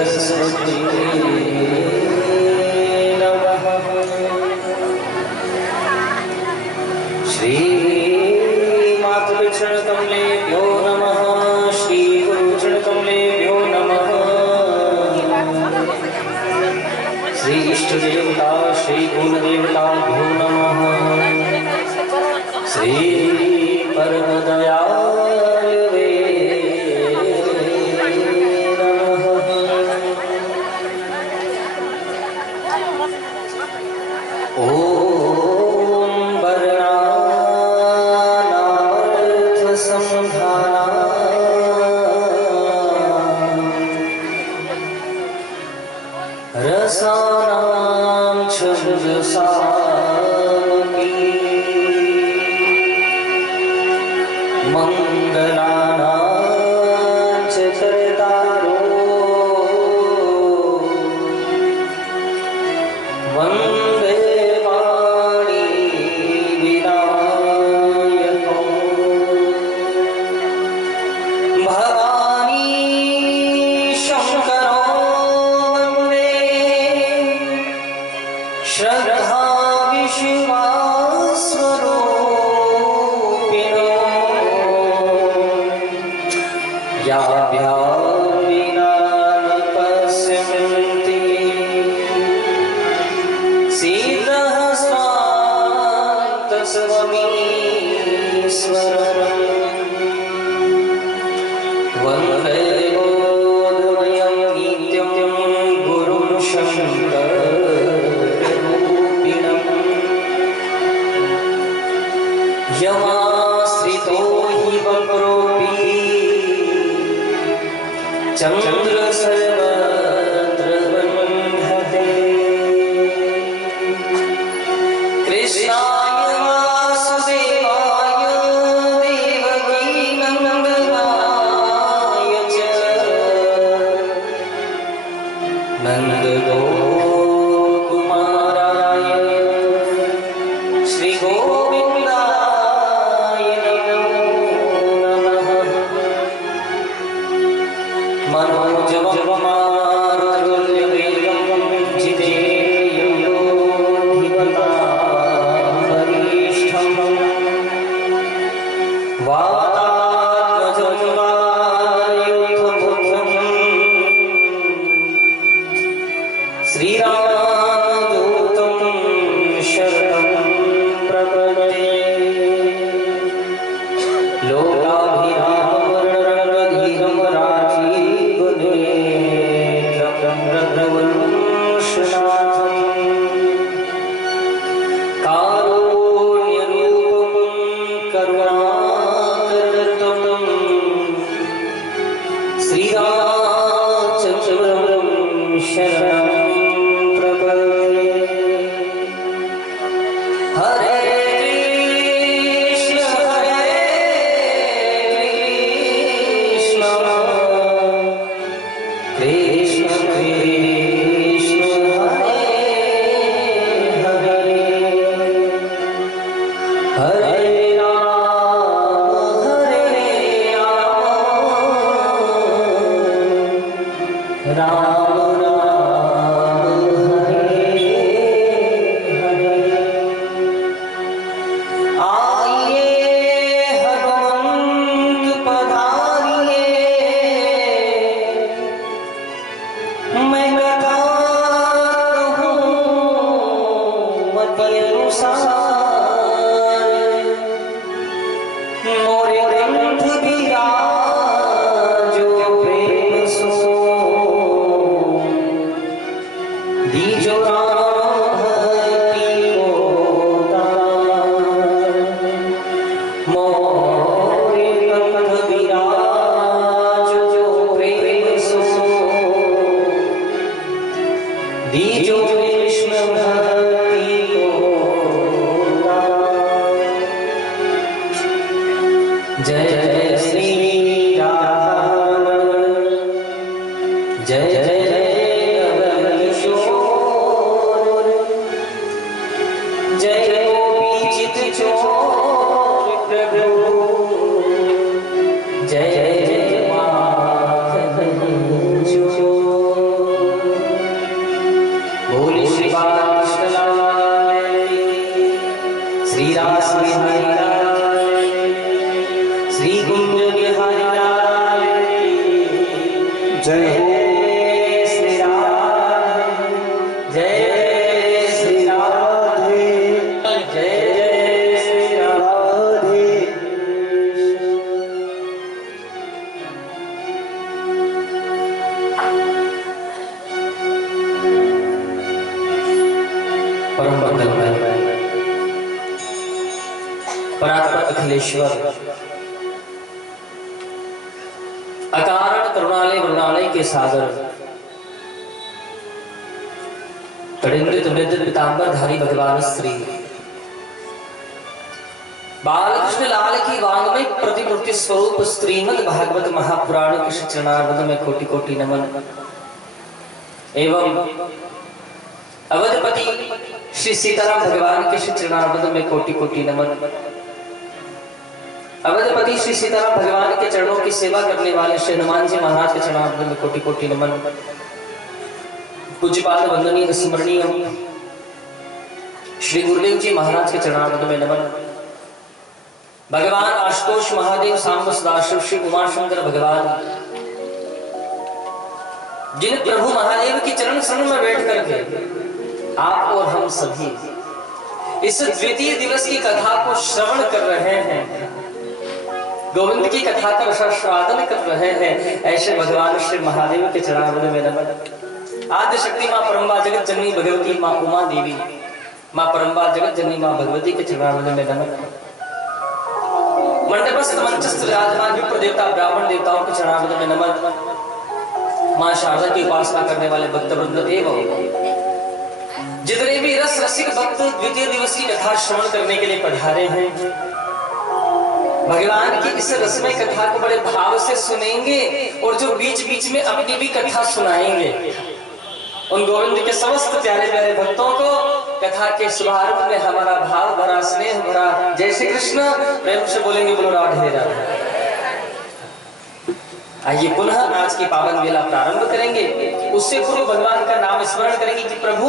सरस्वती नमः। श्री मातृचरणकमलेभ्यो नमः। श्री गुरुचरणकमलेभ्यो नमः। श्री इष्टदेवता श्री गुणदेवताभ्यो नमः। श्री परमदयालवे नमः। ओम वर्णानामर्थसंधाना रसानां छन्दसामपि मंगलानां च कर्तारो वन्दे वाणी विनायको भवानी शंकरो वन्दे श्रद्धा विश्वास्वरूपिणो याभ्यां विना न पश्यन्ति सीतः स्वान्तस्वमीश्वरम् वन्दे बोधमयं नित्यं गुरुं शङ्कररूपिणम् यमाश्रितो हि वक्रोऽपि चन्द्र सर्वत्र बन्धते कृष्णाय वासुदेवाय देवकी नन्दनाय च नन्दगोकुमाराय श्रीगोविन्दाय नमो नमः। मनोजवमारुततुल्यवेगं जितेयं धीमतां वरिष्ठं वातात्मजं वायुधमुखं श्रीरामदूतं शरणं प्रपद्ये। लोकाभिरामवर्णरङ्गधीरं राजीवनेत्रं रघुवंशनाथं कारुण्यरूपं करुणाकरततं श्रीरामचन्द्रं शरणं प्रपद्ये। हरे कृष्ण कृष्ण कृष्ण हरे हरे हरे राम राम राम हरे हरे। आइए हनुमंत पधारिए मैं कथा कहूँ मति अनुसार मोरे ग्रंथ विराजो प्रेम सो दीजो राम भक्ति को दान। मोरे ग्रंथ विराजो प्रेम सो दीजो कृष्ण भक्ति को दान। जय जय श्री राम जय जय किशोर जय गोपी चित चोर प्रभु जय जय माधव चोर। जय हो श्री राम, जय श्री राधे, जय श्री राधे। परम मंगलमय परात्पर अखिलेश्वर अकारण करुणालय वरुणालय के सागर तड़िंद्रित मृद पीतांबरधारी भगवान श्री बालकृष्ण लाल की वांग्मय प्रतिमूर्ति स्वरूप श्रीमद् भागवत महापुराण के श्री चरणारविंद में कोटि कोटि नमन एवं अवधपति श्री सीताराम भगवान के श्री चरणारविंद में कोटि कोटि नमन। अवधपति श्री सीताराम भगवान के चरणों की सेवा करने वाले श्री हनुमान जी महाराज के चरणारविंद में कोटि कोटि नमन। पूज्यपाद वंदनीय स्मरणीय श्री गुरुदेव जी महाराज के चरणारविंद में नमन। भगवान आशुतोष महादेव सांब सदाशिव श्री उमाशंकर भगवान जिन प्रभु महादेव की चरण शरण में बैठ करके आप और हम सभी इस द्वितीय दिवस की कथा को श्रवण कर रहे हैं, गोविंद की कथा का रसास्वादन कर रहे हैं, ऐसे भगवान श्री महादेव के चरणारविंद में नमन। आद्य शक्ति मां परम्बा जगत जननी भगवती मां उमा देवी मां परम्बा जगत जननी मां भगवती के चरणारविंद में नमन। मंडपस्थ मंचस्थ विराजमान विप्र देवता ब्राह्मण देवताओं के चरणारविंद में नमन। मां शारदा की उपासना करने वाले भक्त वृंद एवं जितने भी रस रसिक भक्त द्वितीय दिवस की कथा श्रवण करने के लिए पधारे हैं, भगवान की इस रसमय कथा को बड़े भाव से सुनेंगे और जो बीच बीच में अपनी भी कथा सुनाएंगे, उन गोविंद के समस्त प्यारे प्यारे भक्तों को कथा के शुभारंभ में हमारा भाव भरा स्नेह भरा जय श्री कृष्ण प्रेम से बोलेंगे, बोलो राधे राधे। आइए पुनः आज की पावन वेला प्रारंभ करेंगे। उससे पूर्व भगवान का नाम स्मरण करेंगे कि प्रभु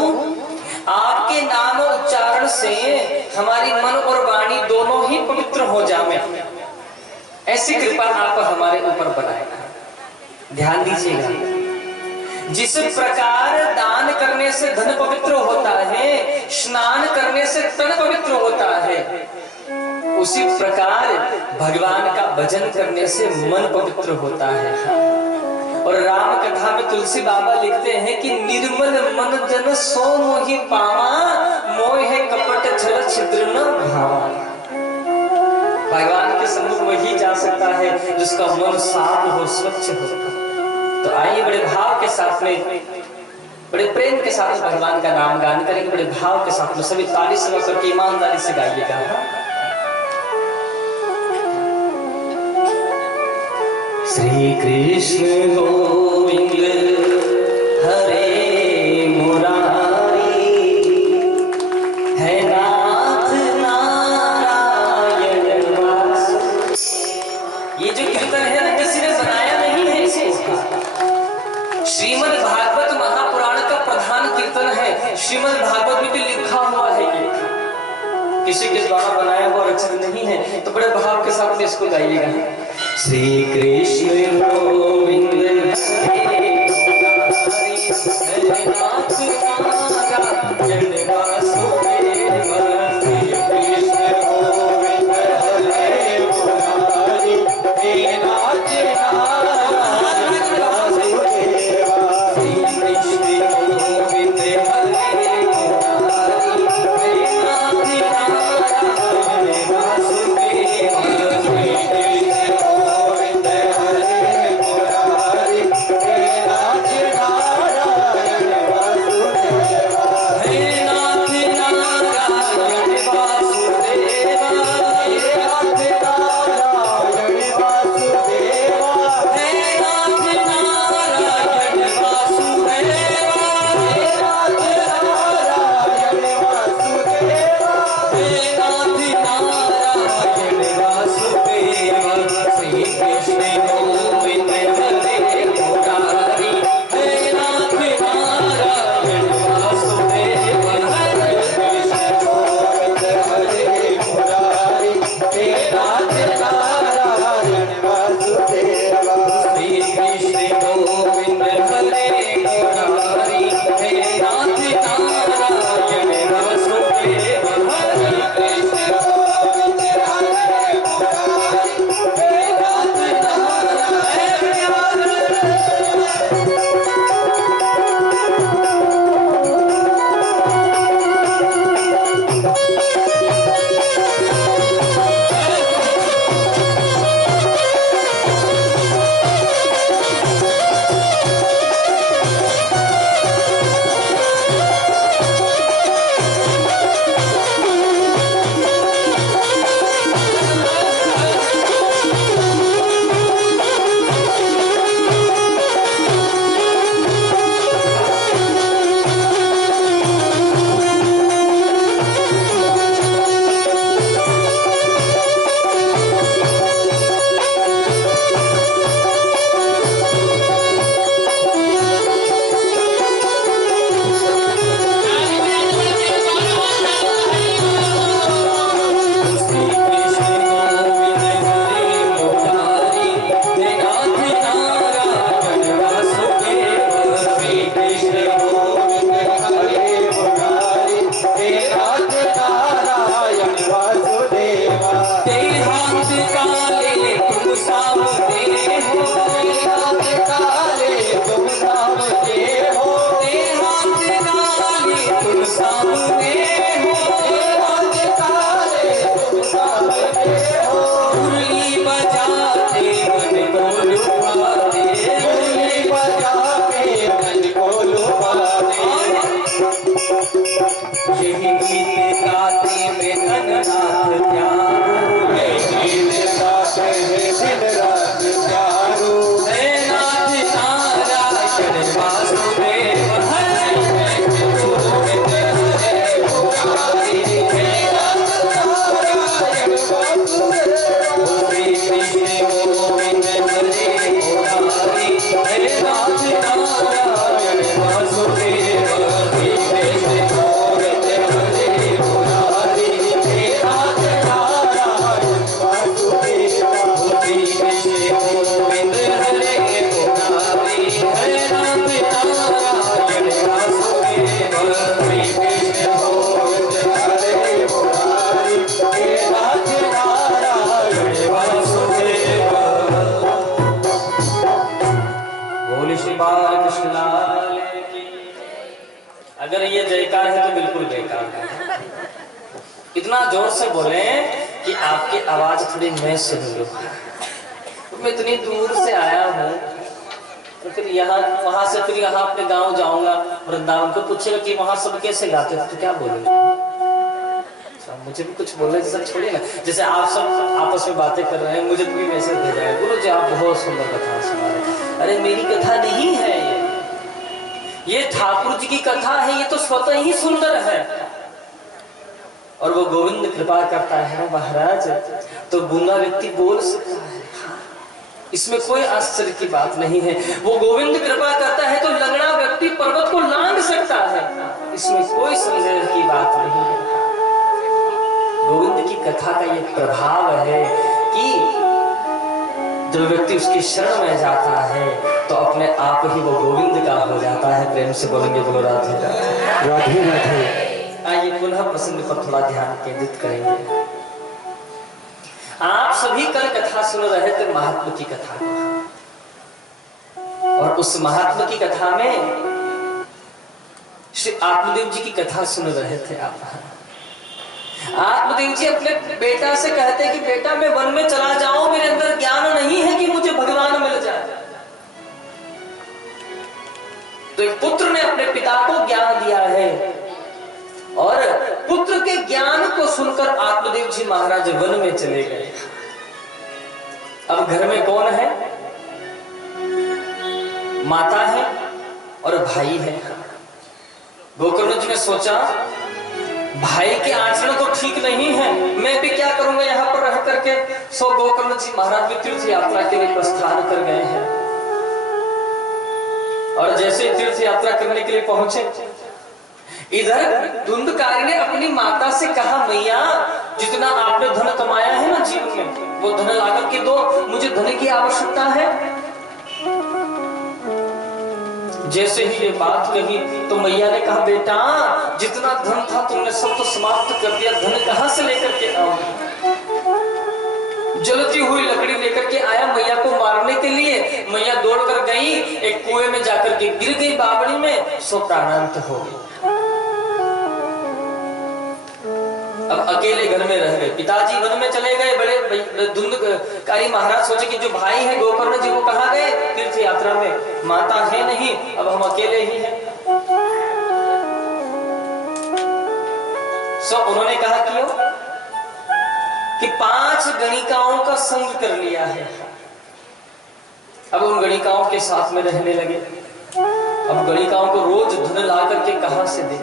आपके नाम उच्चारण से हमारी मन और वाणी दोनों ही पवित्र हो जाए, ऐसी कृपा आप हमारे ऊपर बनाए। ध्यान दीजिएगा, जिस प्रकार दान करने से धन पवित्र होता है, स्नान करने से तन पवित्र होता है, उसी प्रकार भगवान का भजन करने से मन पवित्र होता है। और राम कथा में तुलसी बाबा लिखते हैं कि निर्मल मन जन सो मोहि पावा, मोह कपट छल छिद्र न भावा। भगवान के सम्मुख वही जा सकता है जिसका मन साफ हो, स्वच्छ हो। तो आइए बड़े भाव के साथ में, बड़े प्रेम के साथ भगवान का नाम गान करेंगे, बड़े भाव के साथ में सभी ताली से करके ईमानदारी से गाइएगा। श्री कृष्ण गोविंद हरे मुरारी, है नाथ नारायण वासु। ये जो कीर्तन है ना, किसी ने बनाया नहीं है इसको। श्रीमद् भागवत महापुराण का प्रधान कीर्तन है, श्रीमद् भागवत में भी लिखा हुआ है, ये किसी के द्वारा बनाया हुआ रचित नहीं है। तो बड़े भाव के साथ में इसको गाइएगा। श्री कृष्ण गोविंद हरे मुरारी, है नाथ नारायण वासुदेव। श्री कृष्ण गोविंद हरे मुरारी, हे नाथ नारायण वासुदेव। श्री कृष्ण गोविंद हरे मुरारी, हे नाथ नारायण वासुदेव। श्री कृष्ण गोविंद हरे मुरारी, कृष्ण लाल की। अगर ये जयकार है तो बिल्कुल बेकार है। इतना जोर से बोले कि आपकी आवाज थोड़ी मैं सुन लूं। मैं इतनी दूर से आया हूँ, तो फिर यहाँ वहां से फिर यहाँ अपने गांव जाऊंगा, वृंदावन को पूछेगा कि वहां सब कैसे गाते थे, तो क्या बोलूंगा? मुझे भी कुछ बोलने जैसा छोड़िए ना। जैसे आप सब आपस में बातें कर रहे हैं, मुझे भी मैसेज भेजा है, गुरु जी आप बहुत सुंदर कथा सुना रहे। अरे मेरी कथा नहीं है ये ठाकुर जी की कथा है, ये तो स्वतः ही सुंदर है। और वो गोविंद कृपा करता है महाराज, तो गूंगा व्यक्ति बोल सकता है, इसमें कोई आश्चर्य की बात नहीं है। वो गोविंद कृपा करता है तो लंगड़ा व्यक्ति पर्वत को लांघ सकता है, इसमें कोई संदेह की बात नहीं है। गोविंद की कथा का ये प्रभाव है कि जब व्यक्ति उसकी शरण में जाता है तो अपने आप ही वो गोविंद का हो जाता है। प्रेम से बोलेंगे बोलो राधे राधे राधे राधे। आइए पुनः प्रसंग पर थोड़ा ध्यान केंद्रित करेंगे। आप सभी कल कथा सुन रहे थे महात्मा की कथा को, और उस महात्मा की कथा में श्री आत्मदेव जी की कथा सुन रहे थे आप। आत्मदेव जी अपने बेटा से कहते कि बेटा मैं वन में चला जाऊं, मेरे अंदर ज्ञान नहीं है कि मुझे भगवान मिल जाए। तो एक पुत्र ने अपने पिता को ज्ञान दिया है, और पुत्र के ज्ञान को सुनकर आत्मदेव जी महाराज वन में चले गए। अब घर में कौन है? माता है और भाई है। गोकर्ण जी ने सोचा भाई के आचरण तो ठीक नहीं है, मैं भी क्या करूंगा यहाँ पर रह करके। सो गोकर्ण जी महाराज भी तीर्थ यात्रा के लिए प्रस्थान कर गए हैं, और जैसे तीर्थ यात्रा करने के लिए पहुंचे, इधर धुंधकारी ने अपनी माता से कहा मैया जितना आपने धन कमाया है ना जीवन में, वो धन लाकर के दो, मुझे धन की आवश्यकता है। जैसे ही ये बात कही तो मैया ने कहा बेटा जितना धन था तुमने सब तो समाप्त कर दिया, धन कहां से लेकर के आओगे? जलती हुई लकड़ी लेकर के आया मैया को मारने के लिए। मैया दौड़ कर गई, एक कुएं में जाकर के गिर गई बावड़ी में, सो प्राणांत हो गई। अब अकेले घर में रह गए। पिताजी वन में चले गए। बड़े धुंधकारी महाराज सोचे कि जो भाई है गोकर्ण जी वो कहाँ गए? तीर्थ यात्रा में। माता है नहीं, अब हम अकेले ही हैं। सो उन्होंने कहा कि 5 गणिकाओं का संग कर लिया है। अब उन गणिकाओं के साथ में रहने लगे। अब गणिकाओं को रोज धन ला करके कहां से दे?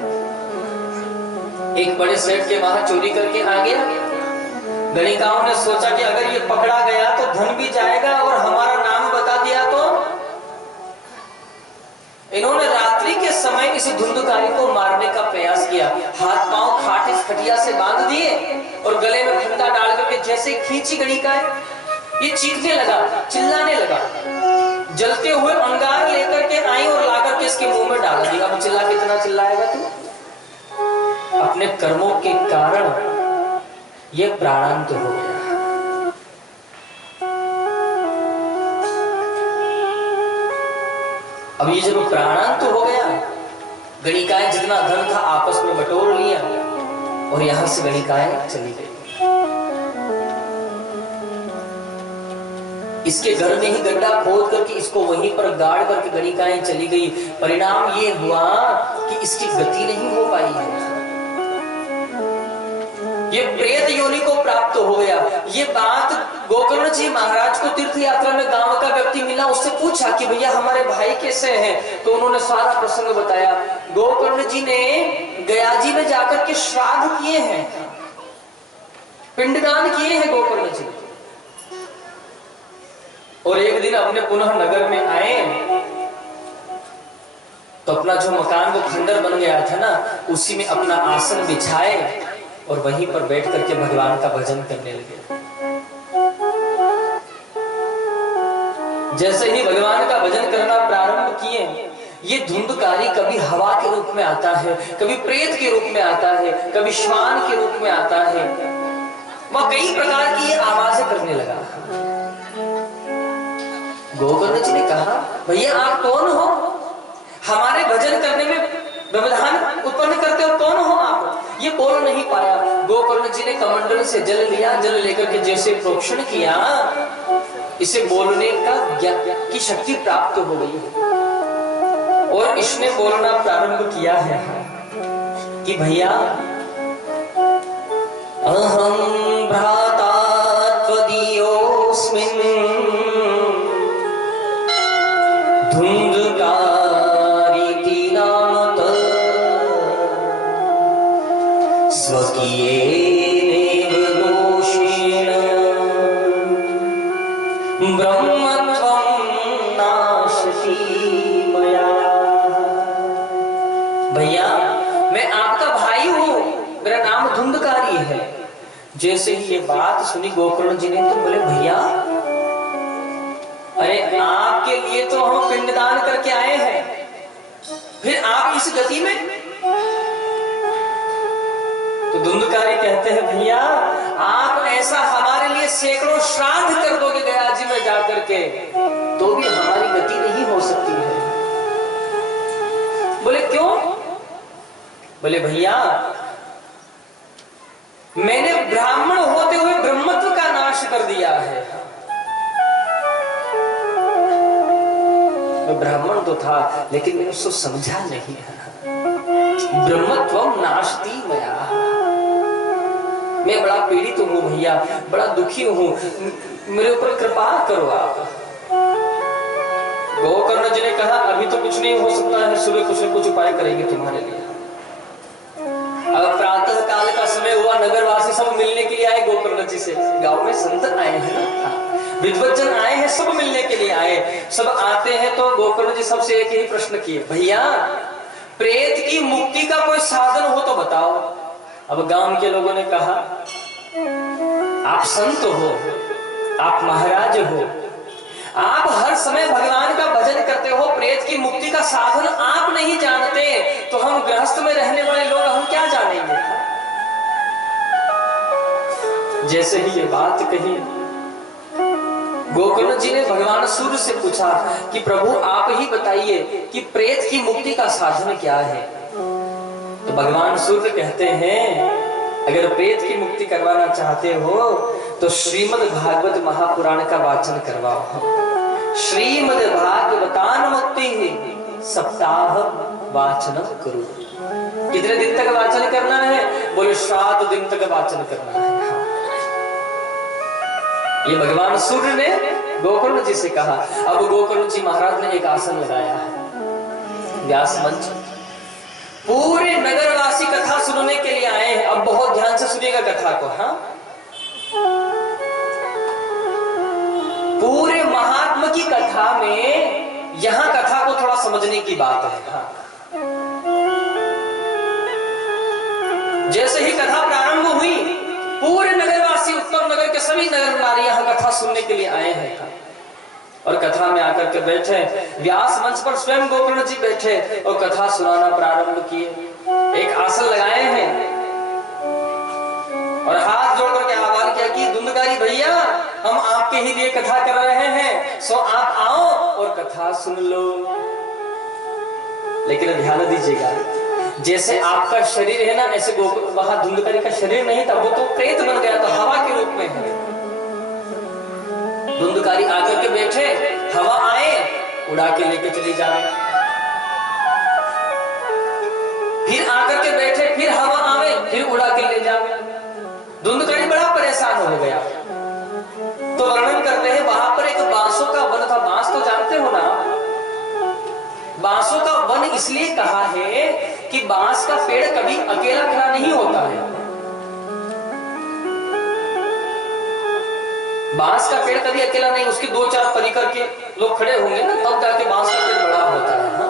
एक बड़े सेठ के वहां चोरी करके आ गया। गणिकाओं ने सोचा कि अगर ये पकड़ा गया तो धन भी जाएगा और हमारा नाम बता दिया तो। इन्होंने रात्रि के समय इस धुंधकारी को मारने का प्रयास किया। हाथ पांव खाट इस खटिया से बांध दिए और गले में फंदा डाल करके जैसे खींची गणिकाएं, ये चीखने लगा, चिल्लाने लगा। जलते हुए अंगार लेकर के आई और लाकर के इसके मुंह में डाल दिया। अब चिल्ला कितना चिल्लाएगा तू? अपने कर्मों के कारण यह प्राणांत हो गया। अब ये जब प्राणांत हो गया, गणिकाएं जितना धन था आपस में बटोर लिया और यहां से गणिकाएं चली गई। इसके घर में ही गड्ढा खोद करके इसको वहीं पर गाड़ करके गणिकाएं चली गई। परिणाम ये हुआ कि इसकी गति नहीं हो पाई है, ये प्रेत योनि को प्राप्त हो गया। ये बात गोकर्ण जी महाराज को तीर्थ यात्रा में गांव का व्यक्ति मिला, उससे पूछा कि भैया हमारे भाई कैसे हैं? तो उन्होंने सारा प्रसंग बताया। गोकर्ण जी ने गया जी में जाकर के श्राद्ध किए हैं, पिंडदान किए हैं गोकर्ण जी। और एक दिन अपने पुनः नगर में आए तो अपना जो मकान वो खंडर बन गया था ना, उसी में अपना आसन बिछाए और वहीं पर बैठ करके भगवान का भजन करने लगे। जैसे ही भगवान का भजन करना प्रारंभ किए, ये धुंधकारी कभी हवा के रूप में आता है, कभी प्रेत के रूप में आता है, कभी श्वान के रूप में आता है। वह कई प्रकार की ये आवाजें करने लगा। गोकर्ण जी ने कहा भैया आप कौन हो? भजन करने में व्यवधान उत्पन्न करते हो, कौन हो आप? ये बोल नहीं पाया। गोकर्ण जी ने कमंडल से जल लिया, जल लेकर के जैसे प्रोक्षण किया, इसे बोलने की शक्ति प्राप्त हो गई और इसने बोलना प्रारंभ किया है कि भैया, अहम भ्राता त्वदीयोऽस्मिन् धुंधुकारीति नामतः स्वकीयेनेव दोषेण ब्रह्मत्वं नाशति मया। भैया, मैं आपका भाई हूं, मेरा नाम धुंधकारी है। जैसे ही ये बात सुनी गोकर्ण जी ने तो बोले, भैया अरे आपके लिए तो हम पिंडदान करके आए हैं, फिर आप इस गति में? तो धुंधकारी कहते हैं, भैया आप ऐसा हमारे लिए सैकड़ों श्राद्ध कर दोगे गया जी में जाकर के, तो भी हमारी गति नहीं हो सकती है। बोले क्यों? बोले भैया, मैंने ब्राह्मण होते हुए ब्रह्मत्व का नाश कर दिया है। मैं ब्राह्मण तो था, लेकिन मैंने उसको समझा नहीं है। ब्रह्मत्वम नाशति मया। मैं बड़ा पीड़ित हूँ भैया, बड़ा दुखी हूँ, मेरे ऊपर कृपा करो आप। गोकर्ण जी ने कहा, अभी तो कुछ नहीं हो सकता है, सुबह कुछ न कुछ उपाय करेंगे तुम्हारे लिए। अब प्रातः काल का समय हुआ, नगरवासी सब मिलने के लिए आए गोकर्ण जी से। गांव में संत आए हैं ना, विद्वज्जन आए हैं, सब मिलने के लिए आए। सब आते हैं तो गोकर्ण जी सबसे एक ही प्रश्न किए, भैया प्रेत की मुक्ति का कोई साधन हो तो बताओ। अब गांव के लोगों ने कहा, आप संत हो, आप महाराज हो, आप हर समय भगवान का भजन करते हो, प्रेत की मुक्ति का साधन आप नहीं जानते, तो हम गृहस्थ में रहने वाले लोग हम क्या जानेंगे? जैसे ही ये बात कही, गोकर्ण जी ने भगवान सूर्य से पूछा कि प्रभु आप ही बताइए कि प्रेत की मुक्ति का साधन क्या है। तो भगवान सूर्य कहते हैं, अगर प्रेत की मुक्ति करवाना चाहते हो तो श्रीमद् भागवत महापुराण का वाचन करवाओ। श्रीमद् भागवतान मुक्ति सप्ताह वाचनम करो। कितने दिन तक वाचन करना है? बोले 7 दिन तक वाचन करना है। ये भगवान सूर्य ने गोकर्ण जी से कहा। अब गोकर्ण जी महाराज ने एक आसन लगाया है, व्यास मंच। पूरे नगरवासी कथा सुनने के लिए आए हैं। अब बहुत ध्यान से सुनिएगा कथा को। हाँ, पूरे महात्मा की कथा में यहां कथा को थोड़ा समझने की बात है। हाँ, जैसे ही कथा प्रारंभ हुई, पूरे नगरवासी, उत्तम नगर के सभी नगर नारी यहां कथा सुनने के लिए आए हैं और कथा में आकर के बैठे। व्यास मंच पर स्वयं गोकर्ण जी बैठे और कथा सुनाना प्रारंभ किए। एक आसन लगाए हैं और हाथ जोड़ करके आह्वान किया कि धुंधकारी भैया, हम आपके ही लिए कथा कर रहे हैं, सो आप आओ और कथा सुन लो। लेकिन ध्यान दीजिएगा, जैसे आपका शरीर है ना, ऐसे वहां धुंधकारी का शरीर नहीं था, वो तो प्रेत बन गया, तो हवा के रूप में है। धुंधकारी आकर के बैठे, हवा आए उड़ा के लेके चली जाए, फिर आकर के बैठे, फिर हवा आवे, फिर उड़ा के ले जाए। धुंधकारी बड़ा परेशान हो गया। तो वर्णन करते हैं, वहां पर एक बांसों का वन था। बांस तो जानते हो ना, बांसों का वन इसलिए कहा है कि बांस का पेड़ कभी अकेला खड़ा नहीं होता है। बांस का पेड़ कभी अकेला नहीं, उसके 2-4 परिकर के लोग खड़े होंगे ना, तब जाके बांस का पेड़ बड़ा होता है। हाँ?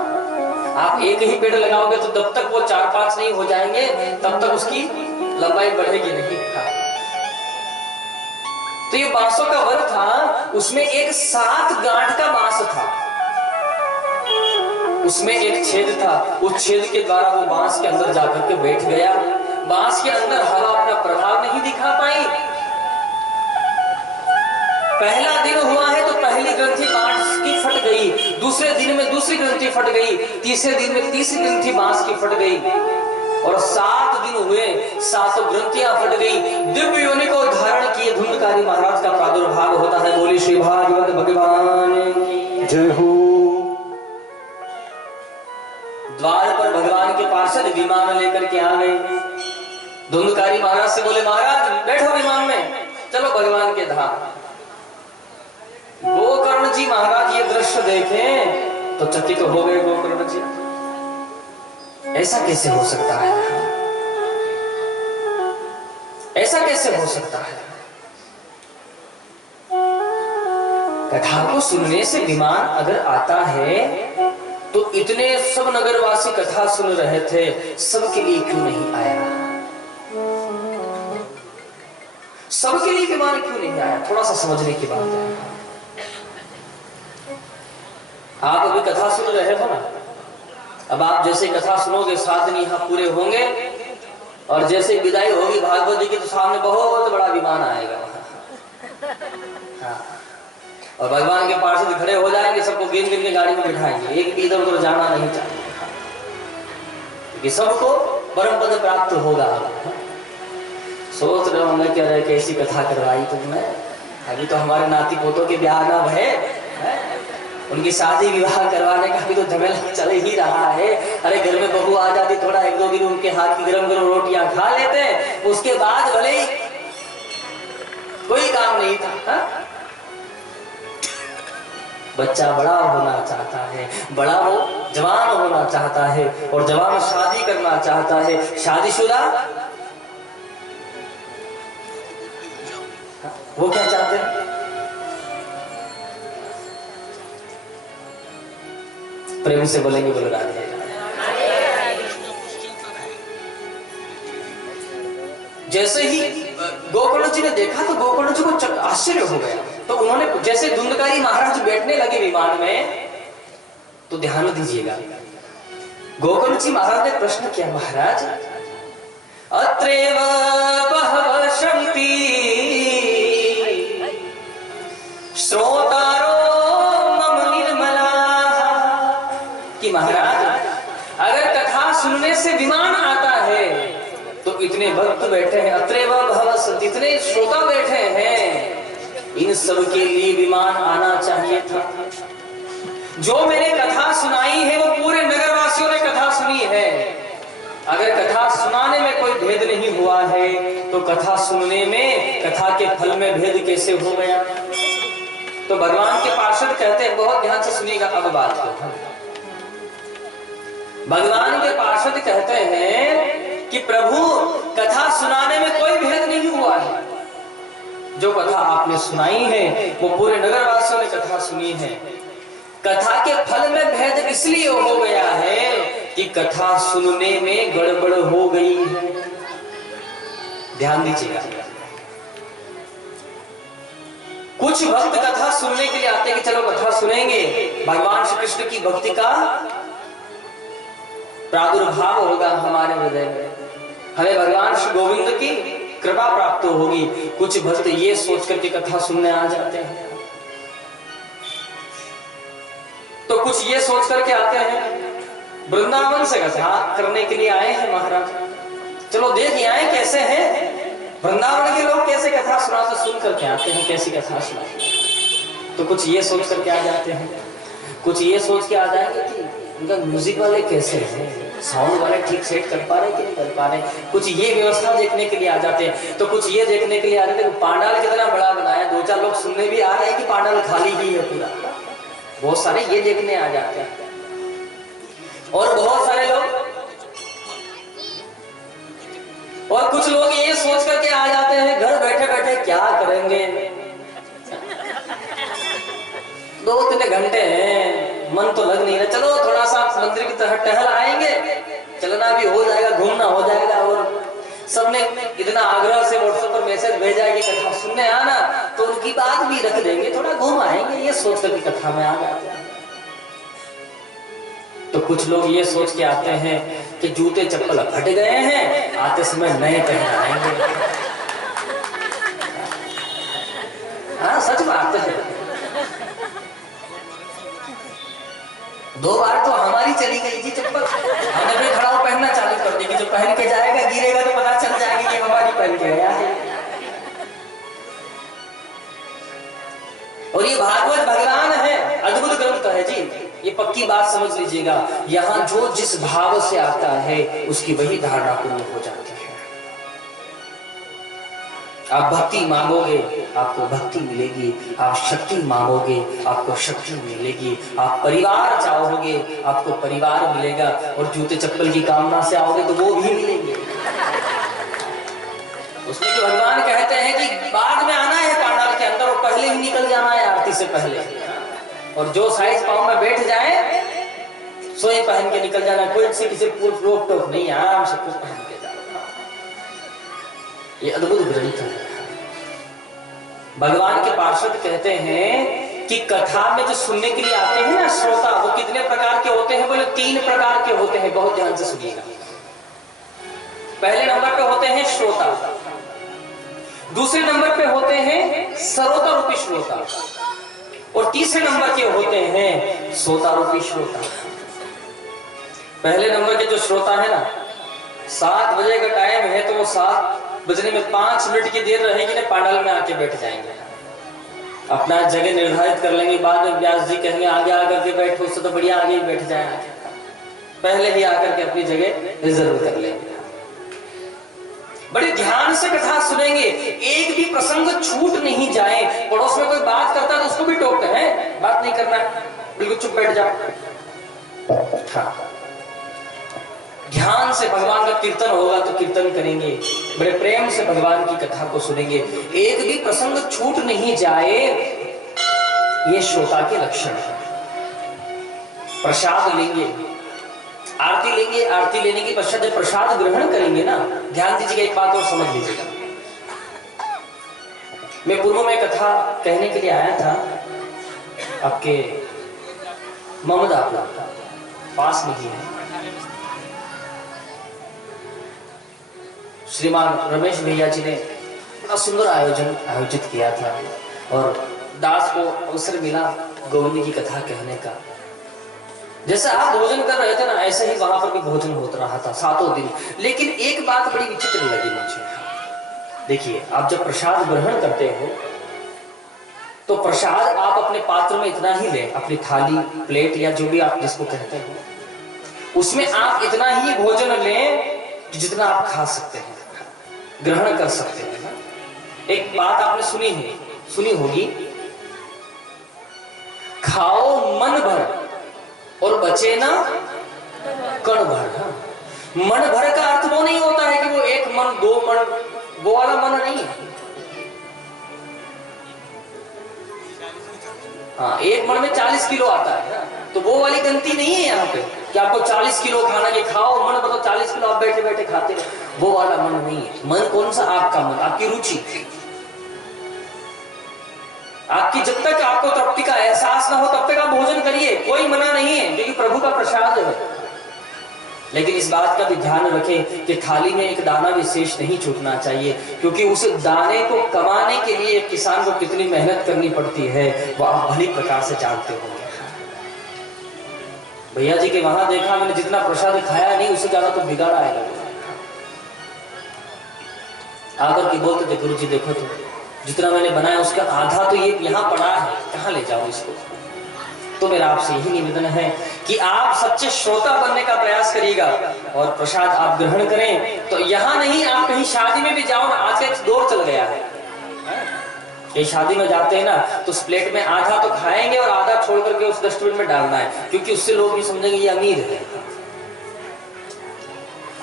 आप एक ही पेड़ लगाओगे तो जब तक वो 4-5 नहीं हो जाएंगे, तब तक उसकी लंबाई बढ़ेगी नहीं। हाँ? तो ये बांसों का वन था, उसमें एक 7 गांठ का बांस था, उसमें एक छेद था। उस छेद के द्वारा वो बांस के अंदर जाकर के बैठ गया। बांस के अंदर हवा अपना प्रभाव नहीं दिखा पाई। पहला दिन हुआ है तो पहली ग्रंथि बांस की फट गई, दूसरे दिन में दूसरी ग्रंथि फट गई, तीसरे दिन में तीसरी ग्रंथि बांस की फट गई, और 7 दिन हुए, 7 ग्रंथियां फट गई। दिव्य योनि को धारण किए धुंधकारी महाराज का प्रादुर्भाव होता है। बोली श्री भागवत भगवान की जय हो। द्वार पर भगवान के पार्षद विमान लेकर के आ गए। धुंधकारी महाराज से बोले, महाराज बैठो विमान में, चलो भगवान के धाम। गोकर्ण जी महाराज ये दृश्य देखें तो चकित हो गए। गोकर्ण जी, ऐसा कैसे हो सकता है, ऐसा कैसे हो सकता है? कथा को सुनने से विमान अगर आता है तो इतने सब नगरवासी कथा सुन रहे थे, सबके लिए क्यों नहीं आया? सबके लिए विमान क्यों नहीं आया? थोड़ा सा समझने की बात है। आप अभी कथा सुन रहे हो ना, अब आप जैसे कथा सुनोगे 7 दिन यहाँ पूरे होंगे, और जैसे विदाई होगी भागवत जी की तो सामने बहुत बड़ा विमान आएगा। हाँ। और भगवान के पार्षद खड़े हो जाएंगे, सबको गिन गिन के गाड़ी में बिठाएंगे, एक भी इधर उधर जाना नहीं चाहिए, क्योंकि सबको परम पद प्राप्त होगा। सोच रहे होंगे कि अरे कैसी कथा करवाई तुमने, अभी तो हमारे नाती पोतों के ब्याह ना भय, उनकी शादी विवाह करवाने का भी तो झमेला चल ही रहा है। अरे घर में बहू आ जाती, थोड़ा 1-2 दिन उनके हाथ की गरम गरम रोटियां खा लेते, उसके बाद भले ही कोई काम नहीं था। हा? बच्चा बड़ा होना चाहता है, बड़ा वो जवान होना चाहता है, और जवान शादी करना चाहता है। शादीशुदा वो क्या चाहते हैं? प्रेम से बोलेंगे, बोलो राधे। जैसे ही गोकर्ण जी ने देखा तो गोकर्ण जी को आश्चर्य हो गया। तो उन्होंने जैसे धुंधकारी महाराज बैठने लगे विमान में, तो ध्यान दीजिएगा, गोकर्ण जी महाराज ने प्रश्न किया, महाराज अत्रेव बहवः सन्ति श्रोतारो मम निर्मलाः, कि महाराज अगर कथा सुनने से विमान आता है तो इतने भक्त बैठे हैं, अत्रेव बहवः सन्ति, इतने श्रोता बैठे हैं, इन सब के लिए विमान आना चाहिए था। जो मैंने कथा सुनाई है वो पूरे नगरवासियों ने कथा सुनी है। अगर कथा सुनाने में कोई भेद नहीं हुआ है तो कथा सुनने में, कथा के फल में भेद कैसे हो गया? तो भगवान के पार्षद कहते हैं, बहुत ध्यान से सुनिएगा अब बात को। भगवान के पार्षद कहते हैं कि प्रभु कथा सुनाने में कोई भेद नहीं हुआ है। जो कथा आपने सुनाई है वो पूरे नगरवासियों ने कथा सुनी है। कथा के फल में भेद इसलिए हो गया है कि कथा सुनने में गड़बड़ हो गई है। ध्यान दीजिएगा, कुछ भक्त कथा सुनने के लिए आते हैं कि चलो कथा सुनेंगे, भगवान श्री कृष्ण की भक्ति का प्रादुर्भाव होगा हमारे हृदय में, हमें भगवान श्री गोविंद की कृपा प्राप्त होगी। कुछ भक्त ये सोच करके कथा सुनने आ जाते हैं, तो कुछ ये सोच करके आते हैं वृंदावन से कथा करने के लिए आए हैं महाराज, चलो देख आए कैसे हैं वृंदावन के लोग, कैसे कथा सुनाते, सुन करके आते हैं कैसी कथा सुनाते हैं। तो कुछ ये सोच करके आ जाते हैं, कुछ ये सोच के आ जाएंगे कि उनका म्यूजिक वाले कैसे हैं, साउंड वाले ठीक सेट कर पा रहे कि नहीं कर पा रहे। कुछ ये व्यवस्था देखने के लिए आ जाते हैं, तो कुछ ये देखने के लिए आ जाते हैं पांडाल कितना बड़ा बनाया, 2-4 लोग सुनने भी आ रहे हैं कि पांडाल खाली ही है पूरा, बहुत सारे ये देखने आ जाते हैं। और बहुत सारे लोग, और कुछ लोग ये सोच करके आ जाते हैं घर बैठे बैठे क्या करेंगे, 2-3 घंटे हैं, मन तो लग नहीं रहा, चलो थोड़ा सा मंदिर की तरह टहल आएंगे, चलना भी हो जाएगा, घूमना हो जाएगा। और सबने इतना आग्रह से व्हाट्सएप पर मैसेज भेजा है कि कथा सुनने आना, तो उनकी बात भी रख देंगे, थोड़ा घूम आएंगे, ये सोच कर कथा में आ जाते हैं। तो कुछ लोग ये सोच के आते हैं कि जूते चप्पल फट गए हैं, आते समय नए पहन आएंगे। हाँ सच बात है, 2 बार तो हमारी चली गई जी चप्पल, हमने भी खड़ा हो पहनना चालू कर दी कि जो पहन के जाएगा गिरेगा तो पता चल जाएगा कि हमारी पहन के गया है। और ये भागवत भगवान है, अद्भुत ग्रंथ है जी, ये पक्की बात समझ लीजिएगा। यहाँ जो जिस भाव से आता है उसकी वही धारणा पूर्ण हो जाती है। आप भक्ति मांगोगे आपको भक्ति मिलेगी, आप शक्ति मांगोगे आपको शक्ति मिलेगी, आप परिवार चाहोगे आपको परिवार मिलेगा, और जूते चप्पल की कामना से आओगे तो वो भी मिलेंगे। उसमें जो भगवान कहते हैं कि बाद में आना है पांडाल के अंदर और पहले ही निकल जाना है आरती से पहले, और जो साइज पाँव में बैठ जाए सो ही पहन के निकल जाना, कोई से किसी रोक टोक नहीं, आराम से कुछ पहन के जाना। ये अद्भुत ग्रंथ है। भगवान के पार्षद कहते हैं कि कथा में जो सुनने के लिए आते हैं ना श्रोता, वो कितने प्रकार के होते हैं? बोले 3 प्रकार के होते हैं, बहुत ध्यान से सुनिएगा। पहले नंबर पे होते हैं श्रोता, दूसरे नंबर पे होते हैं सरोता रूपी श्रोता, और तीसरे नंबर के होते हैं सोता रूपी श्रोता। पहले नंबर के जो श्रोता है ना, 7 बजे का टाइम है तो वो 7 बजने में 5 मिनट की देर रहेगी ना, पांडाल में आके बैठ जाएंगे, अपना जगह निर्धारित कर लेंगे। बाद में व्यास जी कहेंगे आगे आकर के बैठो, उससे तो बढ़िया आगे ही बैठ जाए, पहले ही आकर के अपनी जगह रिजर्व कर लेंगे। बड़े ध्यान से कथा सुनेंगे, एक भी प्रसंग छूट नहीं जाए। पड़ोस में कोई बात करता है तो उसको भी टोकते हैं, बात नहीं करना है, बिल्कुल चुप बैठ जाओ। हाँ, ध्यान से भगवान का कीर्तन होगा तो कीर्तन करेंगे, बड़े प्रेम से भगवान की कथा को सुनेंगे, एक भी प्रसंग छूट नहीं जाए, ये श्रोता के लक्षण है। प्रसाद लेंगे, आरती लेंगे, आरती लेने के पश्चात जब प्रसाद ग्रहण करेंगे ना, ध्यान दीजिएगा, एक बात और समझ लीजिएगा। मैं पूर्व में कथा कहने के लिए आया था, आपके मोहम्मदापुर पास में ही है, श्रीमान रमेश भैया जी ने बड़ा सुंदर आयोजित किया था, और दास को अवसर मिला गोविंद की कथा कहने का। जैसे आप भोजन कर रहे थे ना, ऐसे ही वहां पर भी भोजन होता रहा था 7 दिन। लेकिन एक बात बड़ी विचित्र लगी मुझे। देखिए, आप जब प्रसाद ग्रहण करते हो तो प्रसाद आप अपने पात्र में इतना ही लें, अपनी थाली, प्लेट या जो भी आप जिसको कहते हो, उसमें आप इतना ही भोजन लें जितना आप खा सकते हैं, ग्रहण कर सकते हैं। एक बात आपने सुनी होगी, खाओ मन भर और बचे ना कण भर। मन भर का अर्थ वो नहीं होता है कि वो 1 मन 2 मन, वो वाला मन नहीं है। हाँ, 1 मन में 40 किलो आता है, तो वो वाली गलती नहीं है यहाँ पे कि आपको 40 किलो खाना, के खाओ मन मतलब 40 किलो आप बैठे बैठे खाते रहे, वो वाला मन नहीं है। मन कौन सा? आपका मन, आपकी रुचि, आपकी जब तक आपको तृप्ति का एहसास ना हो तब तक आप भोजन करिए, कोई मना नहीं है, क्योंकि प्रभु का प्रसाद है। लेकिन इस बात का भी ध्यान रखें कि थाली में एक दाना विशेष नहीं छूटना चाहिए, क्योंकि उस दाने को कमाने के लिए किसान को कितनी मेहनत करनी पड़ती है वो आप भली प्रकार से जानते होंगे। भैया जी के वहां देखा मैंने, जितना प्रसाद खाया नहीं उससे ज्यादा तो बिगाड़ आएगा। आकर के बोलते थे, गुरु जी देखो तो जितना मैंने बनाया उसका आधा तो ये यहाँ पड़ा है, कहाँ ले जाओ इसको। तो मेरा आपसे यही निवेदन है कि आप सच्चे श्रोता बनने का प्रयास करिएगा और प्रसाद आप ग्रहण करें। तो यहाँ नहीं, आप कहीं शादी में भी जाओ ना, आज का एक दौर चल गया है, कहीं शादी में जाते हैं ना तो उस प्लेट में आधा तो खाएंगे और आधा छोड़ करके उस डस्टबिन में डालना है, क्योंकि उससे लोग भी समझेंगे ये अमीर है।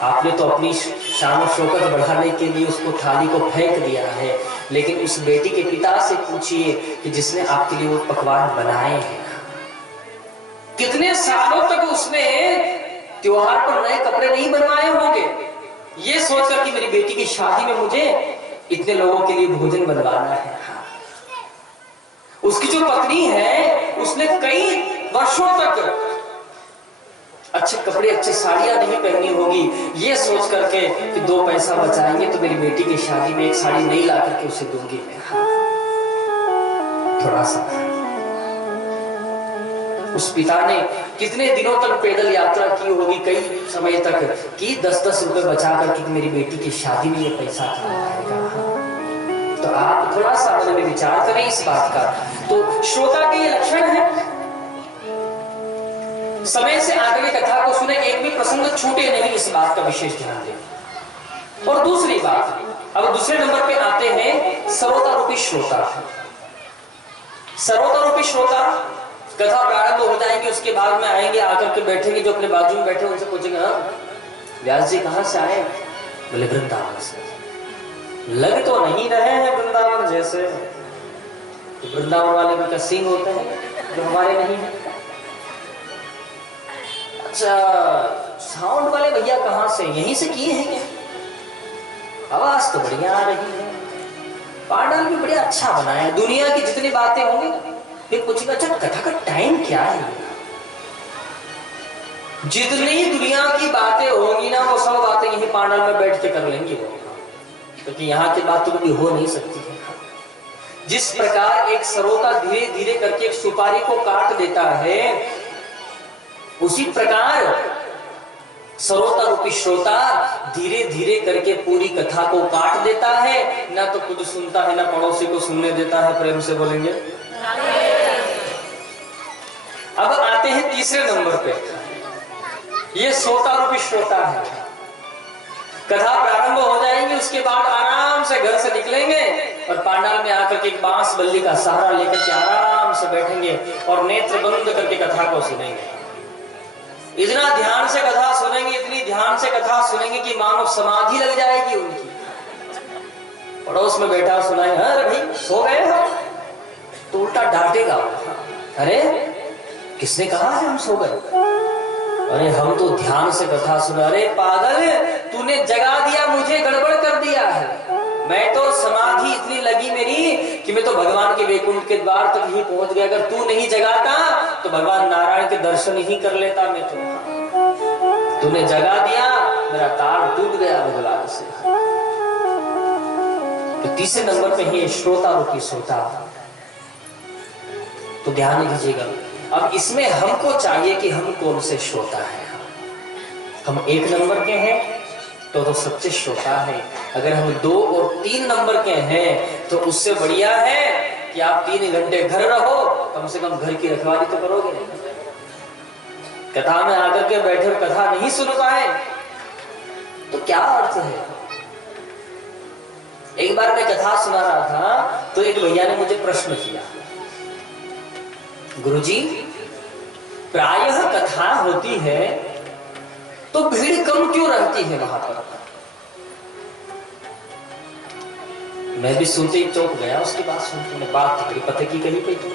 आपने तो अपनी शान और शौकत बढ़ाने के लिए उसको थाली को फेंक दिया है, लेकिन उस बेटी के पिता से पूछिए कि जिसने आपके लिए वो पकवान बनाए हैं, कितने सालों तक उसने त्योहार पर नए कपड़े नहीं बनवाए होंगे, ये सोचकर कि मेरी बेटी की शादी में मुझे इतने लोगों के लिए भोजन बनवाना है। उसकी जो पत्नी है उसने कई वर्षों तक अच्छे कपड़े, अच्छी साड़ियां नहीं पहनी होगी, ये सोच करके कि 2 पैसा बचाएंगे तो मेरी बेटी की शादी में एक साड़ी नई ला करके उसे दूंगी मैं। थोड़ा सा उस पिता ने कितने दिनों तक पैदल यात्रा की होगी, कई समय तक कि 10-10 रुपए बचा करके मेरी बेटी की शादी में ये पैसा कहाँ आएगा। तो आप थोड़ा सा मन में विचार करें इस बात का। तो श्रोता के ये लक्षण है। समय से आगे कथा को सुने, एक भी प्रसंग छूटे नहीं, इस बात का विशेष ध्यान दें। और दूसरी बात, अब दूसरे नंबर पे आते हैं सरोता रूपी श्रोता। सरोता रूपी श्रोता, कथा प्रारंभ हो जाएगी, उसके बाद में आएंगे, आकर के बैठेंगे, जो अपने बाजू में बैठे उनसे पूछेंगे, हाँ व्यास जी कहां से आए? बोले वृंदावन से। लग तो नहीं रहे हैं वृंदावन जैसे, तो वृंदावन वाले भी का सिंह होते हैं जो हमारे नहीं है। अच्छा, साउंड वाले भैया कहां से? यहीं से किए हैं क्या? आवाज तो बढ़िया आ रही है, पांडाल भी बड़ा अच्छा बनाया है। दुनिया की जितनी बातें होंगी, फिर पूछेगा अच्छा कथा का टाइम क्या है? जितनी दुनिया की बातें होंगी ना, वो सब बातें यही पांडाल में बैठ के कर लेंगे वो, क्योंकि यहाँ की बात तो कभी हो नहीं सकती है। जिस प्रकार एक सरोता धीरे धीरे करके एक सुपारी को काट देता है, उसी प्रकार सरोता रूपी श्रोता धीरे धीरे करके पूरी कथा को काट देता है। ना तो खुद सुनता है, ना पड़ोसी को सुनने देता है। प्रेम से बोलेंगे। अब आते हैं तीसरे नंबर पे, ये श्रोता रूपी श्रोता है। कथा प्रारंभ हो जाएगी, उसके बाद आराम से घर से निकलेंगे और पांडाल में आकर के एक बांस बल्ली का सहारा लेकर के आराम से बैठेंगे और नेत्र बंद करके कथा को सुनेंगे। इतना ध्यान से कथा सुनेंगे, इतनी ध्यान से कथा सुनेंगे कि मानो समाधि लग जाएगी उनकी। पड़ोस में बैठा सुनाए, अरे भाई सो गए हो, तो उल्टा डांटेगा, अरे किसने कहा है हम सो गए? अरे हम तो ध्यान से कथा सुना। अरे पागल, तूने जगा दिया, मुझे गड़बड़ कर दिया है। मैं तो समाधि इतनी लगी मेरी कि मैं तो भगवान के वैकुंठ के द्वार तक ही पहुंच गया। अगर तू नहीं जगाता तो भगवान नारायण के दर्शन ही कर लेता मैं तो। तूने जगा दिया, मेरा तार टूट गया भगवान से। तो तीसरे नंबर पे ही श्रोता रूपी श्रोता। तो ध्यान दीजिएगा, अब इसमें हमको चाहिए कि हम कौन से श्रोता है। हम 1 नंबर के हैं तो सच्चे श्रोता है। अगर हम 2 और 3 नंबर के हैं तो उससे बढ़िया है कि आप 3 घंटे घर रहो, कम से कम घर की रखवाली तो करोगे नहीं। कथा में आकर के बैठे और कथा नहीं सुन पाए तो क्या अर्थ है? एक बार मैं कथा सुना रहा था तो एक भैया ने मुझे प्रश्न किया, गुरुजी प्रायः कथा होती है तो भीड़ कम क्यों रहती है वहां पर? मैं भी सुनते ही चौंक गया उसकी बात सुनते। मैं बात तेरी पते की कही पे, तो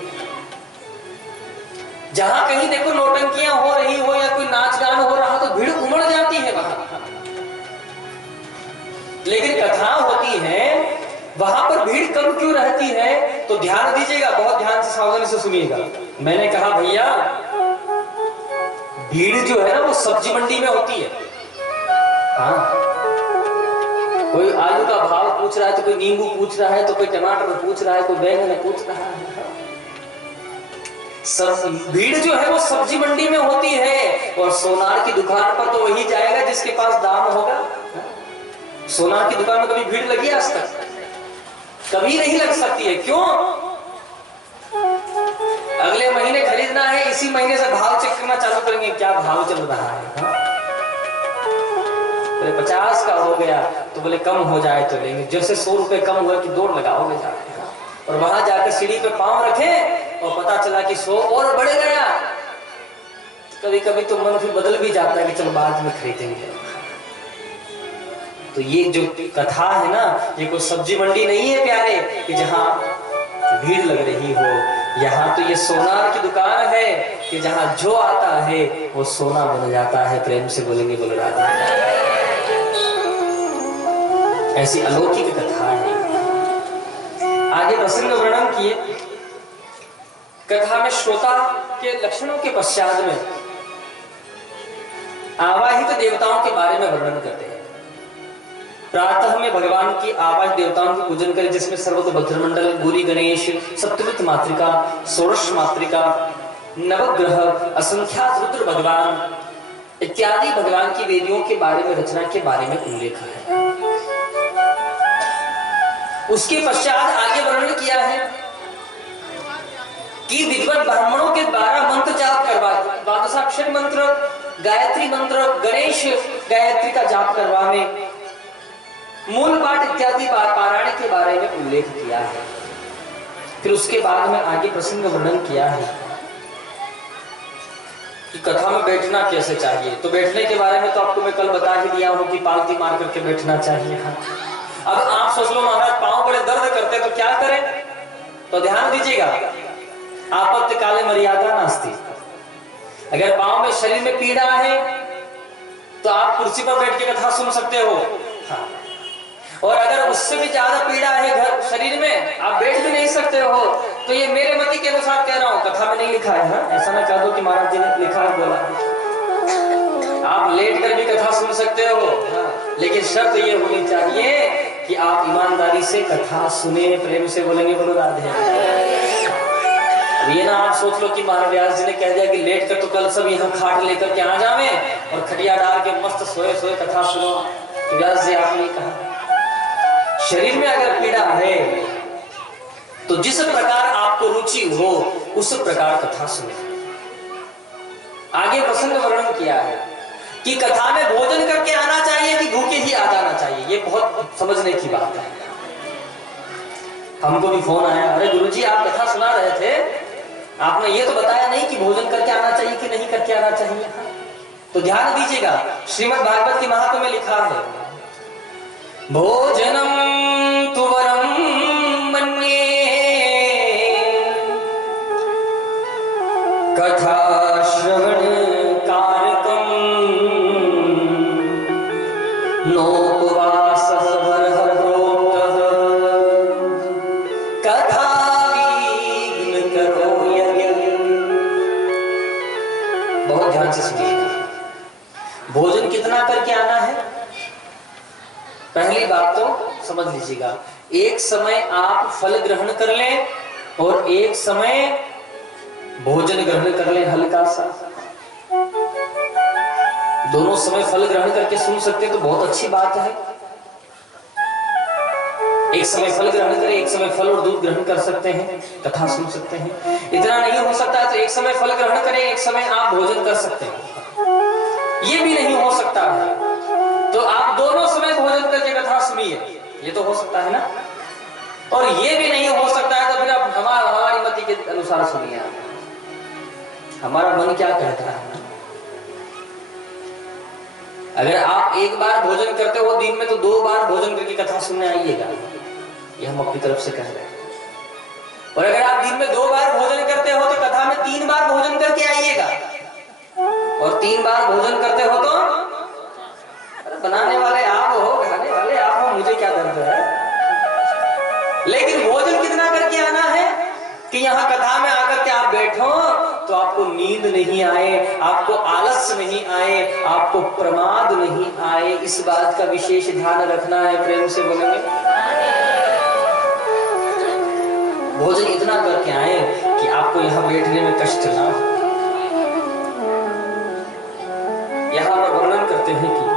जहां कहीं देखो नौटंकियां हो रही हो या कोई नाच गान हो रहा तो भीड़ उमड़ जाती है वहां। लेकिन कथा होती है वहां पर भीड़ कम क्यों रहती है? तो ध्यान दीजिएगा, बहुत ध्यान से सावधानी से सुनिएगा। मैंने कहा भैया भीड़ जो है ना वो सब्जी मंडी में होती है। हाँ, कोई आलू का भाव पूछ रहा है तो कोई नींबू पूछ रहा है, तो कोई टमाटर पूछ रहा है, कोई बैंगन पूछ रहा है। सब भीड़ जो है वो सब्जी मंडी में होती है। और सोनार की दुकान पर तो वही जाएगा जिसके पास दाम होगा। सोनार की दुकान में कभी भीड़ लगी है आज तक? कभी नहीं लग सकती है। क्यों? अगले महीने खरीदना है, इसी महीने से भाव चेक करना चालू करेंगे, क्या भाव चल रहा है। बोले 50 का हो गया तो बोले कम हो जाए तो लेंगे। जैसे 100 रुपए कम हुआ कि दौड़ लगाओगे जाके, और वहां जाकर सीढ़ी पे पांव रखे और पता चला कि 100 और बढ़ गया। कभी कभी तो मन फिर बदल भी जाता है कि चलो बाद में खरीदेंगे। तो ये जो कथा है ना, ये कोई सब्जी मंडी नहीं है प्यारे कि जहां भीड़ लग रही हो। यहाँ तो ये सोनार की दुकान है कि जहां जो आता है वो सोना बन जाता है। प्रेम से बोलेंगे बोल राधे। ऐसी अलौकिक कथा है। आगे प्रसंग वर्णन किए कथा में श्रोता के लक्षणों के पश्चात में आवाहित देवताओं के बारे में वर्णन करते हैं। प्रातः में भगवान की आवाहित देवताओं की पूजन करें, जिसमें सर्वतोभद्र मंडल, गौरी गणेश, सप्तमित मातृका, षोडश मातृका, नवग्रह, असंख्यात रुद्र भगवान इत्यादि भगवान की वेदियों के बारे में, रचना के बारे में उल्लेख है। उसके पश्चात आगे वर्णन किया है कि विद्वान ब्राह्मणों के 12 मंत्र जाप करवा, द्वादशाक्षरी मंत्र, गायत्री मंत्र, गणेश गायत्री का जाप करवाने, मूल पाठ इत्यादि पारायण के बारे में उल्लेख किया है। फिर उसके बाद में आगे प्रसंग वर्णन किया है कि कथा में बैठना कैसे चाहिए। तो बैठने के बारे में तो आपको मैं कल बता ही दिया हूं कि पालती मार करके बैठना चाहिए। अब आप सोच लो महाराज पांव बड़े दर्द करते तो क्या करें, तो ध्यान दीजिएगा, आपत्ति काले मर्यादा नास्ति। अगर पांव में, शरीर में पीड़ा है तो आप कुर्सी पर बैठ के कथा सुन सकते हो। हाँ। और अगर उससे भी ज्यादा पीड़ा है घर शरीर में, आप बैठ भी नहीं सकते हो, तो ये मेरे मति के अनुसार कह रहा हूं, कथा में नहीं लिखा है। हाँ? ऐसा ना कह दो कि महाराज जी ने लिखा है बोला। आप लेट कर भी कथा सुन सकते हो। हाँ? लेकिन शर्त ये होनी चाहिए कि आप ईमानदारी से कथा सुने, प्रेम से बोलेंगे बोलो राधे। ये ना आप सोच लो कि महाराज व्यास जी ने कह दिया कि लेट कर तो कल सब यहाँ खाट लेकर के आ जावे और खटिया डाल के मस्त सोए सोए कथा सुनो। व्यास जी आपने कहा शरीर में अगर पीड़ा है तो जिस प्रकार आपको रुचि हो उस प्रकार कथा सुने। आगे प्रसंग वर्णन किया है कि कथा में भोजन करके आना चाहिए कि भूखे ही आ जाना चाहिए। ये बहुत समझने की बात है। हमको भी फोन आया, अरे गुरुजी आप कथा सुना रहे थे, आपने ये तो बताया नहीं कि भोजन करके आना चाहिए कि नहीं करके आना चाहिए। तो ध्यान दीजिएगा, श्रीमद् भागवत के महात्म्य में लिखा है भोजनम तु वरम मन्ये कथा श्रवण कारकम नोपवासः वरः प्रोक्तः कथा विघ्न करो यज्ञ। बहुत ध्यान से सुनिए, भोजन कितना करके आना है। पहली बात तो समझ लीजिएगा, एक समय आप फल ग्रहण कर लें और एक समय भोजन ग्रहण कर लें हल्का सा। दोनों समय फल ग्रहण करके सुन सकते हैं तो बहुत अच्छी बात है। एक समय फल ग्रहण करें, एक समय फल और दूध ग्रहण कर सकते हैं, कथा सुन सकते हैं। इतना नहीं हो सकता तो एक समय फल ग्रहण करें, एक समय आप भोजन कर सकते हैं। ये भी नहीं हो सकता है तो आप दोनों समय भोजन करके कथा सुनिए, ये तो हो सकता है ना। और ये भी नहीं हो सकता है तो फिर आप हमारी मति के अनुसार सुनिए। हमारा मन क्या कहता है। अगर आप एक बार भोजन करते हो दिन में तो 2 बार भोजन करके कथा सुनने आइएगा, ये हम अपनी तरफ से कह रहे हैं। और अगर आप दिन में 2 बार भोजन करते हो तो कथा में 3 बार भोजन करके आइएगा। और 3 बार भोजन करते हो तो बनाने वाले आप हो, खाने वाले आप हो, मुझे क्या दर्द है। लेकिन भोजन कितना करके आना है कि यहाँ कथा में आकर के आप बैठो तो आपको नींद नहीं आए, आपको आलस्य नहीं आए, आपको प्रमाद नहीं आए। इस बात का विशेष ध्यान रखना है। प्रेम से बोलेंगे भोजन इतना करके आए कि आपको यहाँ बैठने में कष्ट ना हो। यहाँ पर वर्णन करते हैं कि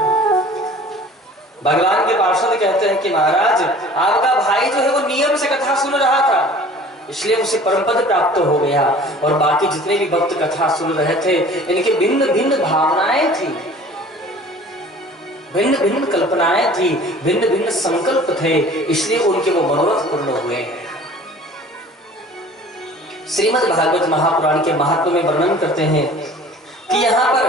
भगवान के पार्षद कहते हैं कि महाराज आपका भाई जो है वो नियम से कथा सुन रहा था, इसलिए उसे परम पद प्राप्त हो गया। और बाकी जितने भी भक्त कथा सुन रहे थे इनके भिन्न भिन्न भावनाएं थी, भिन्न भिन्न कल्पनाएं थी, भिन्न भिन्न संकल्प थे, इसलिए उनके वो मनोरथ पूर्ण हुए। श्रीमद् भागवत महापुराण के महात्म्य में वर्णन करते हैं कि यहाँ पर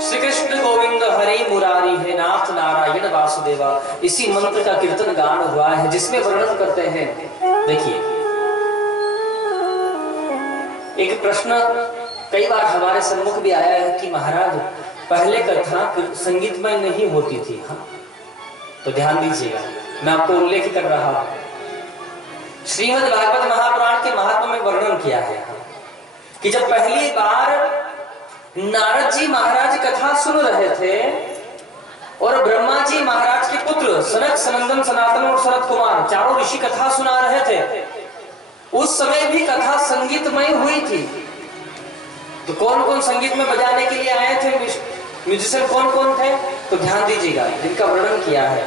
श्री कृष्ण गोविंद हरि मुरारी है नाथ नारायण वासुदेवा, इसी मंत्र का कीर्तन गान हुआ है जिसमें वर्णन करते हैं। देखिए एक प्रश्न कई बार हमारे सम्मुख भी आया है कि महाराज पहले कथा संगीतमय नहीं होती थी। हाँ तो ध्यान दीजिएगा, मैं आपको उल्लेख कर रहा हूं। श्रीमद् भागवत महापुराण के महात्म्य में वर्णन किया है कि जब पहली बार नारद जी महाराज कथा सुन रहे थे और ब्रह्मा जी महाराज के पुत्र सनक, सनंदन, सनातन और शरद कुमार चारों ऋषि कथा सुना रहे थे, उस समय भी कथा संगीतमय हुई थी। तो कौन कौन संगीत में बजाने के लिए आए थे, म्यूजिशियन कौन कौन थे, तो ध्यान दीजिएगा, जिनका वर्णन किया है।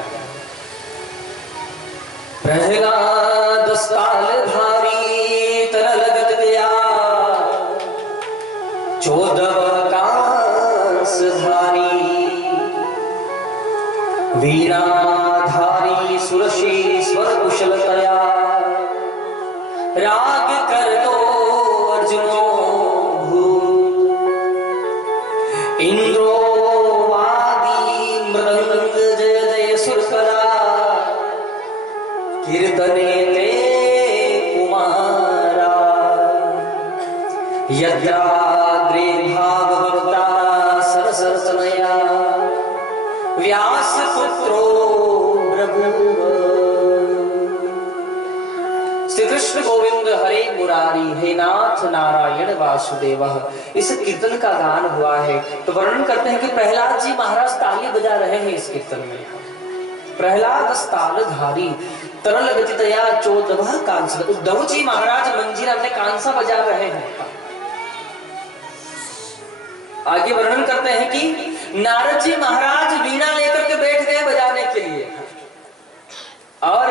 प्रहलाद स्थालधारी तरल लगत गया, 14 कांसधारी, वीणाधारी सुरशी स्वर कुशलतया, राग कर दो अर्जुनो भूत, इंद्रो वादी मृदंग जय जय सुरकरा, कीर्तने ते कुमारा, यद्राग्रे भागवता सरसरतनया, व्यास पुत्रो प्रभुव। श्री कृष्ण गोविंद हरे मुरारी, हे नाथ नारायण वासुदेव। इस कीर्तन का गान हुआ है। तो वर्णन करते हैं कि प्रहलाद जी महाराज ताली बजा रहे हैं इस कीर्तन में। प्रहलाद तालधारी तरल गतितया 14 कांसा, उद्धव जी महाराज मंजीरा में कांसा बजा रहे हैं। आगे वर्णन करते हैं कि नारद जी महाराज वीणा लेकर के बैठ गए बजाने के लिए, और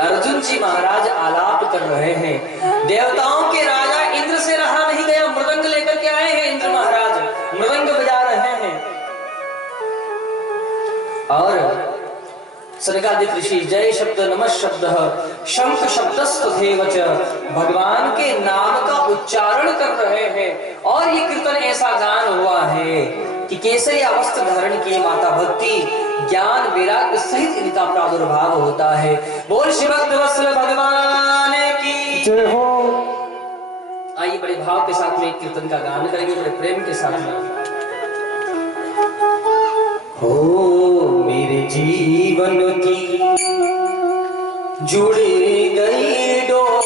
अर्जुन जी महाराज आलाप कर रहे हैं। देवताओं के राजा इंद्र से रहा नहीं गया, मृदंग लेकर के आए हैं इंद्र महाराज, मृदंग बजा रहे हैं। और सर्गादिक ऋषि जय शब्द नमः शब्द शंख शब्दस्तथैव च, भगवान के नाम का उच्चारण कर रहे हैं। और ये कीर्तन ऐसा गान हुआ है कि केसरिया वस्त्र धारण किए माता भक्ति ज्ञान वैराग्य सहित इनका प्रादुर्भाव होता है। बोल शिव भक्त वत्सल भगवान की जय हो। आइए बड़े भाव के साथ में कीर्तन का गान करेंगे, बड़े प्रेम के साथ में। हो मेरे जीवन की जुड़ गई डोर,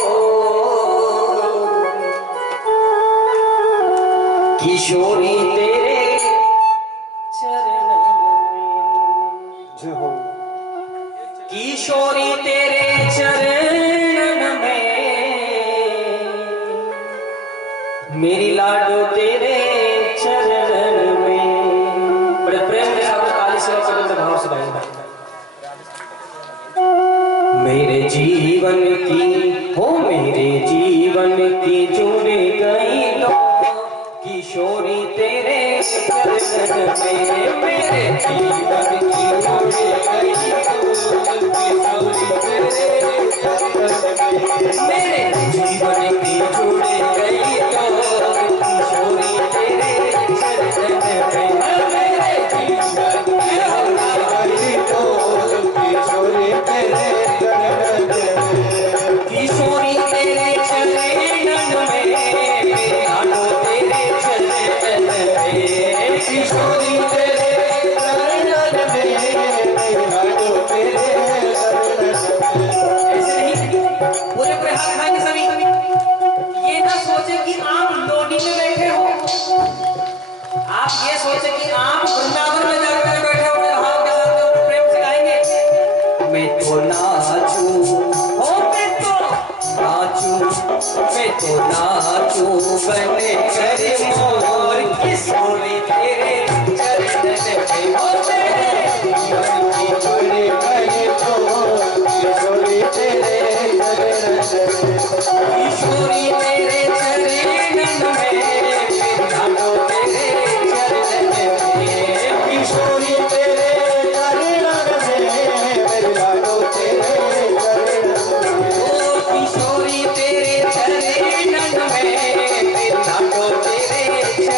किशोरी तेरे चरण में, किशोरी तेरे चरण में, मेरी लाडो तेरे चरण में। बड़े प्रेम के साथ काली सेवा करते भाव से गाएंगे। मेरे जीवन की हो मेरे जीवन की जुड़ गई तो किशोरी तेरे चरण में, मेरे जीवन की जुड़ गई तो किशोरी तेरे चरण में, मेरे जीवन की जुड़ गई तो किशोरी तेरे चरण में, मेरे जीवन की जुड़ गई तो किशोरी तेरे चरण में, किशोरी तेरे चरण में, लाडो तेरे चरण में, किशोरी तेरे चरण में, लाडो तेरे चरण में। ऐसे नहीं पूरे पूरे हाथ उठाएंगे सभी। ये ना सोचे कि आप लोडी में बैठे हो, आप ये सोचे कि आप वृंदावन में जाकर बैठे हो। भाव के साथ प्रेम से गाएंगे। मैं तो नाचूं हो, मैं तो नाचूं, मैं तो नाचूं बने करे मोर, किशोरी तेरे चरण में, हो मेरे जीवन की जुड़ गई तो किशोरी तेरे चरण में, किशोरी तेरे चरण में, लाडो तेरे चरण में, किशोरी तेरे चरण में, लाडो तेरे चरण में, ओ किशोरी तेरे चरण में, लाडो तेरे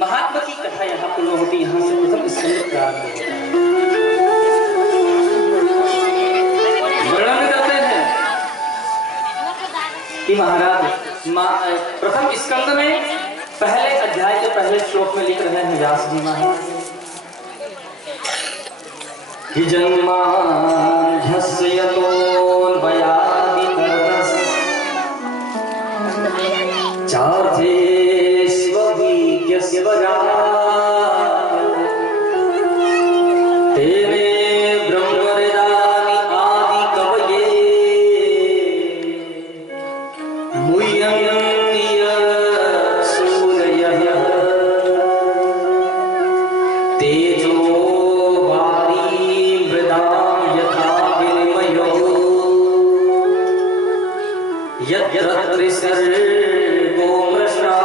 महात्मा की कथा यहाँ पूर्ण होती, यहाँ से प्रथम स्कंद प्रारंभ होता है। वर्णन करते हैं कि महाराज प्रथम स्कंद में पहले अध्याय के पहले श्लोक में लिख रहे हैं व्यास जी महाराज कि जन्माद्यस्य यतोऽन्वयादितरतः चार्थेष्वभिज्ञस्य तेने ब्रह्मवेदानि आदिकवये मुह्यन्ति सूरयः तेजो यत्र मृषा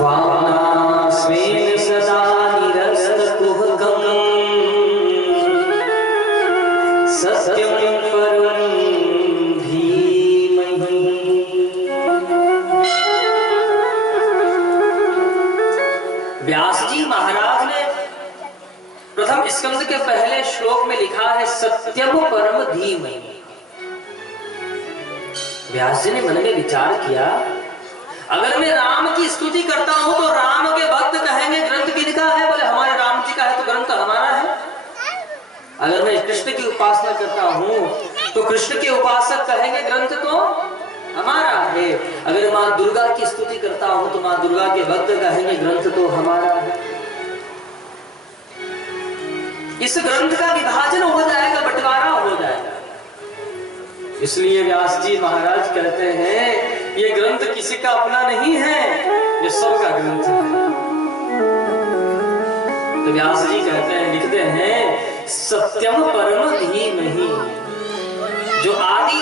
वानास्मिन् सदा निरस्तकुहकम् सत्यं परं धीमहि। व्यास जी महाराज ने प्रथम स्कंद के पहले श्लोक में लिखा है सत्यम परम धीमहि। व्यास जी ने मन में विचार किया, अगर मैं राम की स्तुति करता हूं तो राम के भक्त कहेंगे ग्रंथ किसका है? बोले हमारे राम जी का है, तो ग्रंथ हमारा है। अगर मैं कृष्ण की उपासना करता हूं तो कृष्ण के उपासक कहेंगे ग्रंथ तो हमारा है। अगर मां दुर्गा की स्तुति करता हूं तो मां दुर्गा के भक्त कहेंगे ग्रंथ तो हमारा है। इस ग्रंथ का विभाजन हो जाएगा, बंटवारा हो जाएगा। इसलिए व्यास जी महाराज कहते हैं ये ग्रंथ किसी का अपना नहीं है, ये सबका ग्रंथ है। तो व्यास जी कहते हैं, लिखते हैं सत्यम परम धीमहि, जो आदि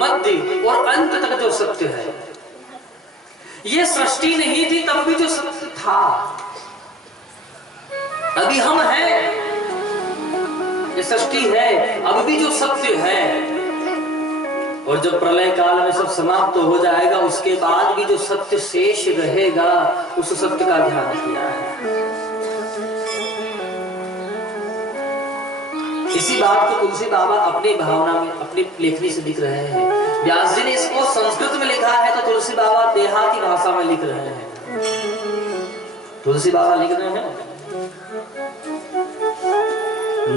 मध्य और अंत तक जो सत्य है। ये सृष्टि नहीं थी तब भी जो सत्य था, अभी हम हैं, ये सृष्टि है, अब भी जो सत्य है, और जब प्रलय काल में सब समाप्त हो जाएगा उसके बाद भी जो सत्य शेष रहेगा उस सत्य का ध्यान किया है। इसी बात को तुलसी बाबा अपनी भावना में अपनी लेखनी से लिख रहे हैं। व्यास जी ने इसको संस्कृत में लिखा है तो तुलसी बाबा देहाती भाषा में लिख रहे हैं। तुलसी बाबा लिख रहे हैं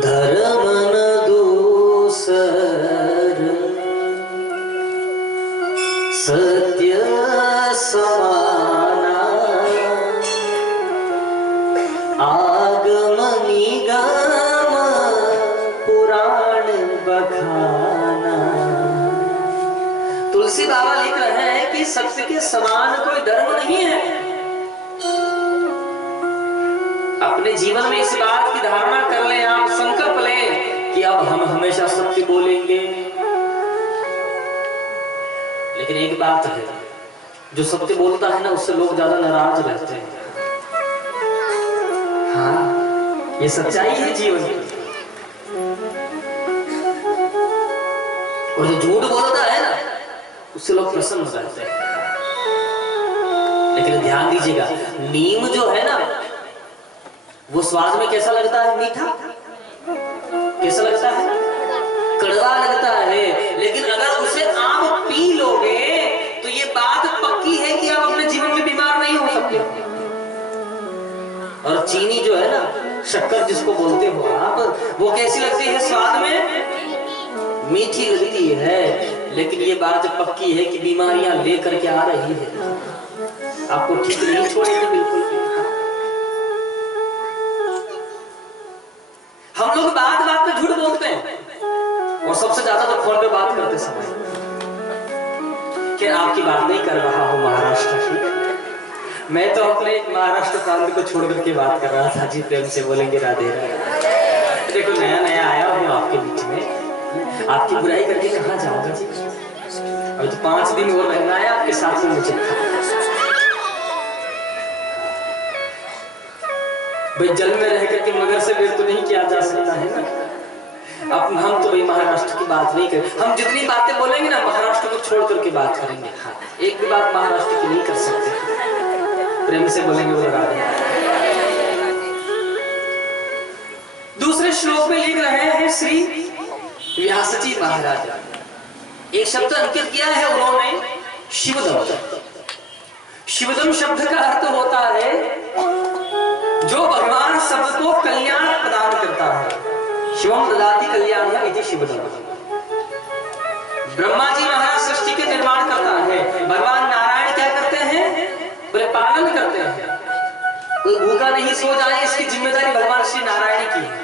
धर्म न दूसर सत्य समाना आगम निगम पुराण बखाना। तुलसी बाबा लिख रहे हैं कि सत्य के समान कोई धर्म नहीं है। अपने जीवन में इस बात की धारणा कर लें, आप संकल्प लें कि अब हम हमेशा सत्य बोलेंगे। लेकिन एक बात है, जो सत्य बोलता है ना उससे लोग ज्यादा नाराज रहते हैं। हाँ, ये सच्चाई है जीवन की। और जो झूठ बोलता है ना उससे लोग प्रसन्न रहते हैं। लेकिन ध्यान दीजिएगा, नीम जो है ना वो स्वाद में कैसा लगता है? मीठा। कैसा लगता है? कड़वा लगता है। लेकिन अगर उसे आप पी लोगे तो ये बात पक्की है कि आप अपने जीवन में बीमार नहीं हो सकते। और चीनी जो है ना, शक्कर जिसको बोलते हो आप, वो कैसी लगती है? स्वाद में मीठी लगती है। लेकिन ये बात पक्की है कि बीमारियां लेकर के आ रही है, आपको ठीक नहीं छोड़ेगी बिल्कुल। हम लोग बात बात पे झूठ बोलते हैं, और सबसे ज्यादा तो फोन पे बात करते समय। क्या आपकी बात नहीं कर रहा हूं महाराष्ट्र की, मैं तो अपने महाराष्ट्र प्रांत को छोड़ करके बात कर रहा था जी। प्रेम से बोलेंगे राधे राधे। देखो नया नया आया हूँ आपके बीच में, आपकी बुराई करके कहाँ जाऊंगा जी। अभी तो 5 दिन और रहना है आपके साथ में मुझे। भाई जल में रह करके मगर से वेर तो नहीं किया जा सकता है ना। अब हम तो भाई महाराष्ट्र की बात नहीं करें। हम जितनी बातें बोलेंगे ना महाराष्ट्र को छोड़ करके बात करेंगे। हाँ, एक भी बात महाराष्ट्र की नहीं कर सकते। प्रेम से बोलेंगे वो राधे। दूसरे श्लोक में लिख रहे हैं श्री व्यास जी महाराज। एक शब्द अंकित किया है उन्होंने, शिवदम। शिवदम शब्द का अर्थ होता है जो भगवान सबको कल्याण प्रदान करता है। शिवम ददाति कल्याण इति शिवदम। ब्रह्मा जी महाराज सृष्टि के निर्माण करता है, भगवान नारायण क्या करते हैं? बोले पालन करते हैं। कोई भूखा नहीं सो जाए इसकी जिम्मेदारी भगवान श्री नारायण की है।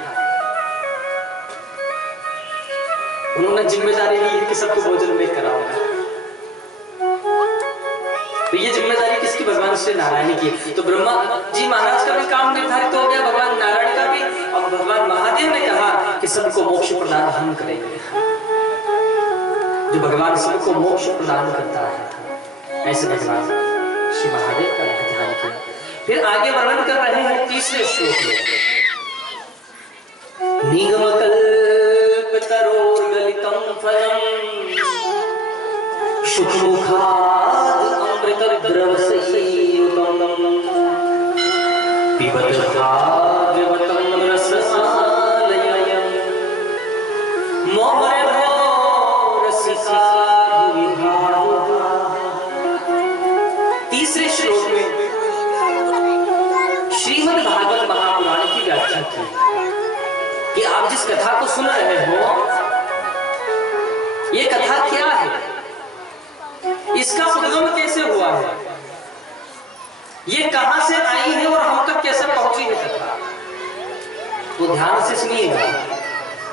उन्होंने जिम्मेदारी ली है कि सबको भोजन में कराओगे। तो ये जिम्मेदारी किसकी? भगवान श्री नारायण की। तो ब्रह्मा जी महाराज का भी काम निर्धारित हो गया, भगवान नारायण का भी। और भगवान महादेव ने कहा कि सबको मोक्ष प्रदान हम करेंगे। जो भगवान सबको मोक्ष प्रदान करता है, ऐसे भगवान श्री महादेव का ध्यान किया। फिर आगे वर्णन कर रहे हैं तीसरे श्लोक में, निगम कल्पतरोर्गलितं फलम् शुकमुखाद् अमृतद्रवसंयुतं पिबत भागवतं रसमालयम् मोहनो रसिका विभावः। तीसरे श्लोक में श्रीमद् भागवत महापुराण की व्याख्या की कि आप जिस कथा को सुन रहे हो, ये कथा क्या है, इसका उद्गम कैसे हुआ है, ये कहां से आई है और हम तक कैसे पहुंची है कथा। तो ध्यान से सुनिएगा।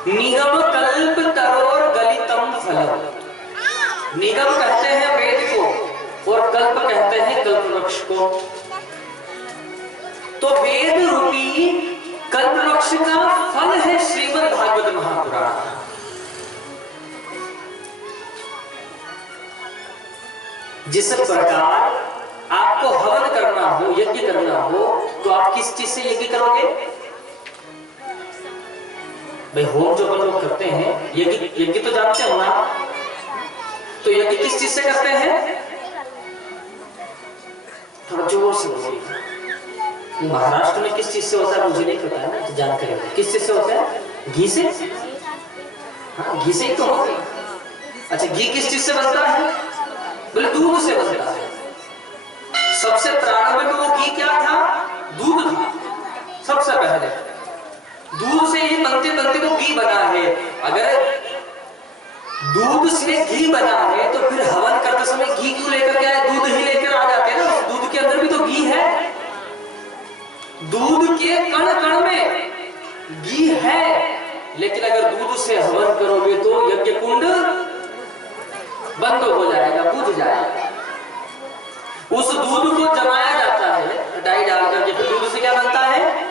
निगम कल्प तरोर गलितम फलम। निगम कहते हैं वेद को और कल्प कहते हैं कल्प वृक्ष को। तो वेद रूपी कल्प वृक्ष का फल है श्रीमद् भागवत महापुराण। जिस प्रकार आपको हवन करना हो, यज्ञ करना हो, तो आप किस चीज से यज्ञ करोगे? भाई होम जो अपन लोग करते हैं, यज्ञ तो जानते हो ना। तो यज्ञ किस चीज से करते हैं? थोड़ा जोर से बोलिए। महाराष्ट्र में किस चीज से होता है मुझे नहीं पता है ना, जानकारी है। किस चीज से होता है? घी से। हाँ, घी से ही तो होगा। अच्छा, घी किस चीज से बनता है? बोले दूध से बनता है। सबसे प्रारंभ में वो घी क्या था? दूध था। सबसे पहले दूध से ही बनते बनते वो घी बना है। अगर दूध से घी बना है तो फिर हवन करते समय घी क्यों लेकर के आए? दूध ही लेकर आ जाते हैं ना। दूध के अंदर भी तो घी है। दूध के कण कण में घी है। लेकिन अगर दूध से हवन करोगे तो यज्ञ कुंड बंद हो जाएगा, बुझ जाएगा। उस दूध को जमाया जाता है डाई डाल करके। फिर दूध से क्या बनता है?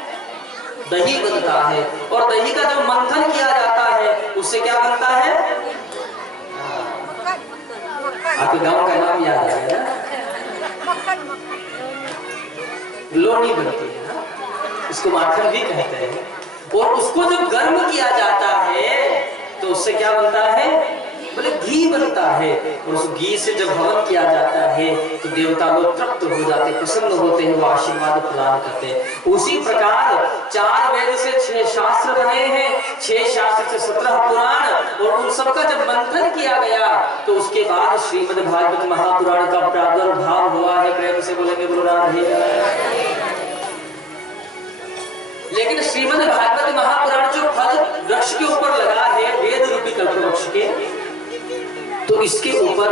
दही बनता है। और दही का जब मंथन किया जाता है उससे क्या बनता है? आपके गांव का नाम याद आ गया ना? लोनी बनती है ना? इसको माखन भी कहते हैं। और उसको जब गर्म किया जाता है तो उससे क्या बनता है? बोले घी बनता है। और उस घी से जब हवन किया जाता है तो देवता लोग तृप्त हो जाते, प्रसन्न होते हैं, वो आशीर्वाद प्रदान करते हैं। उसी प्रकार 4 वेद से 6 शास्त्र बने हैं, 6 शास्त्र से 17 पुराण, और उन सबका जब मंथन किया गया तो उसके बाद श्रीमद् भागवत महापुराण का प्रादुर्भाव हुआ है। प्रेम से बोलेंगे बोलो राधे। लेकिन श्रीमद् भागवत महापुराण जो फल वृक्ष के ऊपर लगा है, वेद रूपी कल्पवृक्ष के, तो इसके ऊपर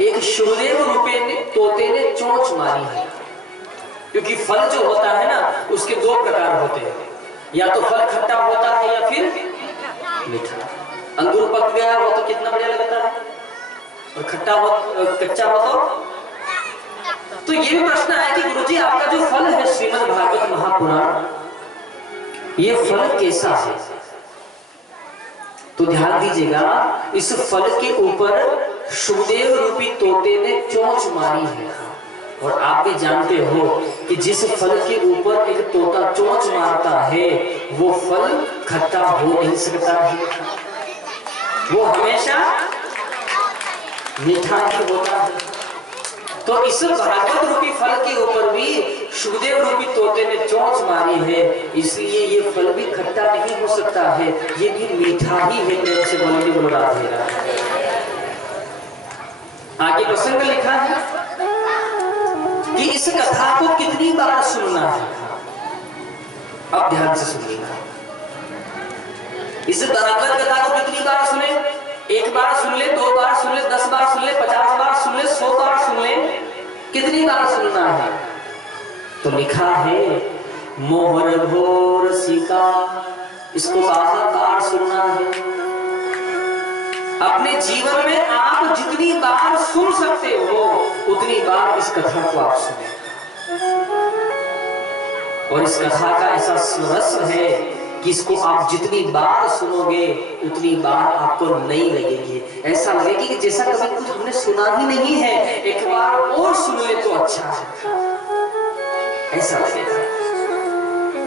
एक शुभदेव रूपे ने तोते ने चोंच मारी है। क्योंकि फल जो होता है ना उसके 2 प्रकार होते हैं, या तो फल खट्टा होता है या फिर मीठा। अंगूर पक गया हो तो कितना बढ़िया लगता है, और खट्टा हो कच्चा हो तो ये भी प्रश्न है कि गुरुजी आपका जो फल है श्रीमद् भागवत महापुराण, ये फल कैसा है? तो ध्यान दीजिएगा, इस फल के ऊपर शुभदेव रूपी तोते ने चोंच मारी है। और आप भी जानते हो कि जिस फल के ऊपर एक तोता चोंच मारता है वो फल खट्टा हो नहीं सकता है, वो हमेशा मीठा ही होता है। तो इस भागवत रूपी फल के ऊपर भी शुभदेव रूपी तोते ने चोंच मारी है, इसलिए ये फल भी खट्टा नहीं हो सकता है, ये भी मीठा ही है। प्रेम से बोलेंगे बोलो राधे राधे। आगे प्रसंग लिखा है कि इस कथा को कितनी बार सुनना है। अब ध्यान से सुनिएगा, इस भागवत कथा को कितनी बार सुने? 1 बार सुन ले, 2 बार सुन ले, 10 बार सुन ले, 50 बार सुन ले, 100 बार सुन ले, कितनी बार सुनना है? तो लिखा है मोहर भोर सिका, इसको बार सुनना है। अपने जीवन में आप जितनी बार सुन सकते हो उतनी बार इस कथा को आप सुने। और इस कथा का ऐसा रस है कि इसको आप जितनी बार सुनोगे उतनी बार आपको नहीं लगेगी। ऐसा लगेगी कि जैसा कभी कुछ हमने सुना ही नहीं है, एक बार और सुन ले तो अच्छा है, ऐसा लगेगा।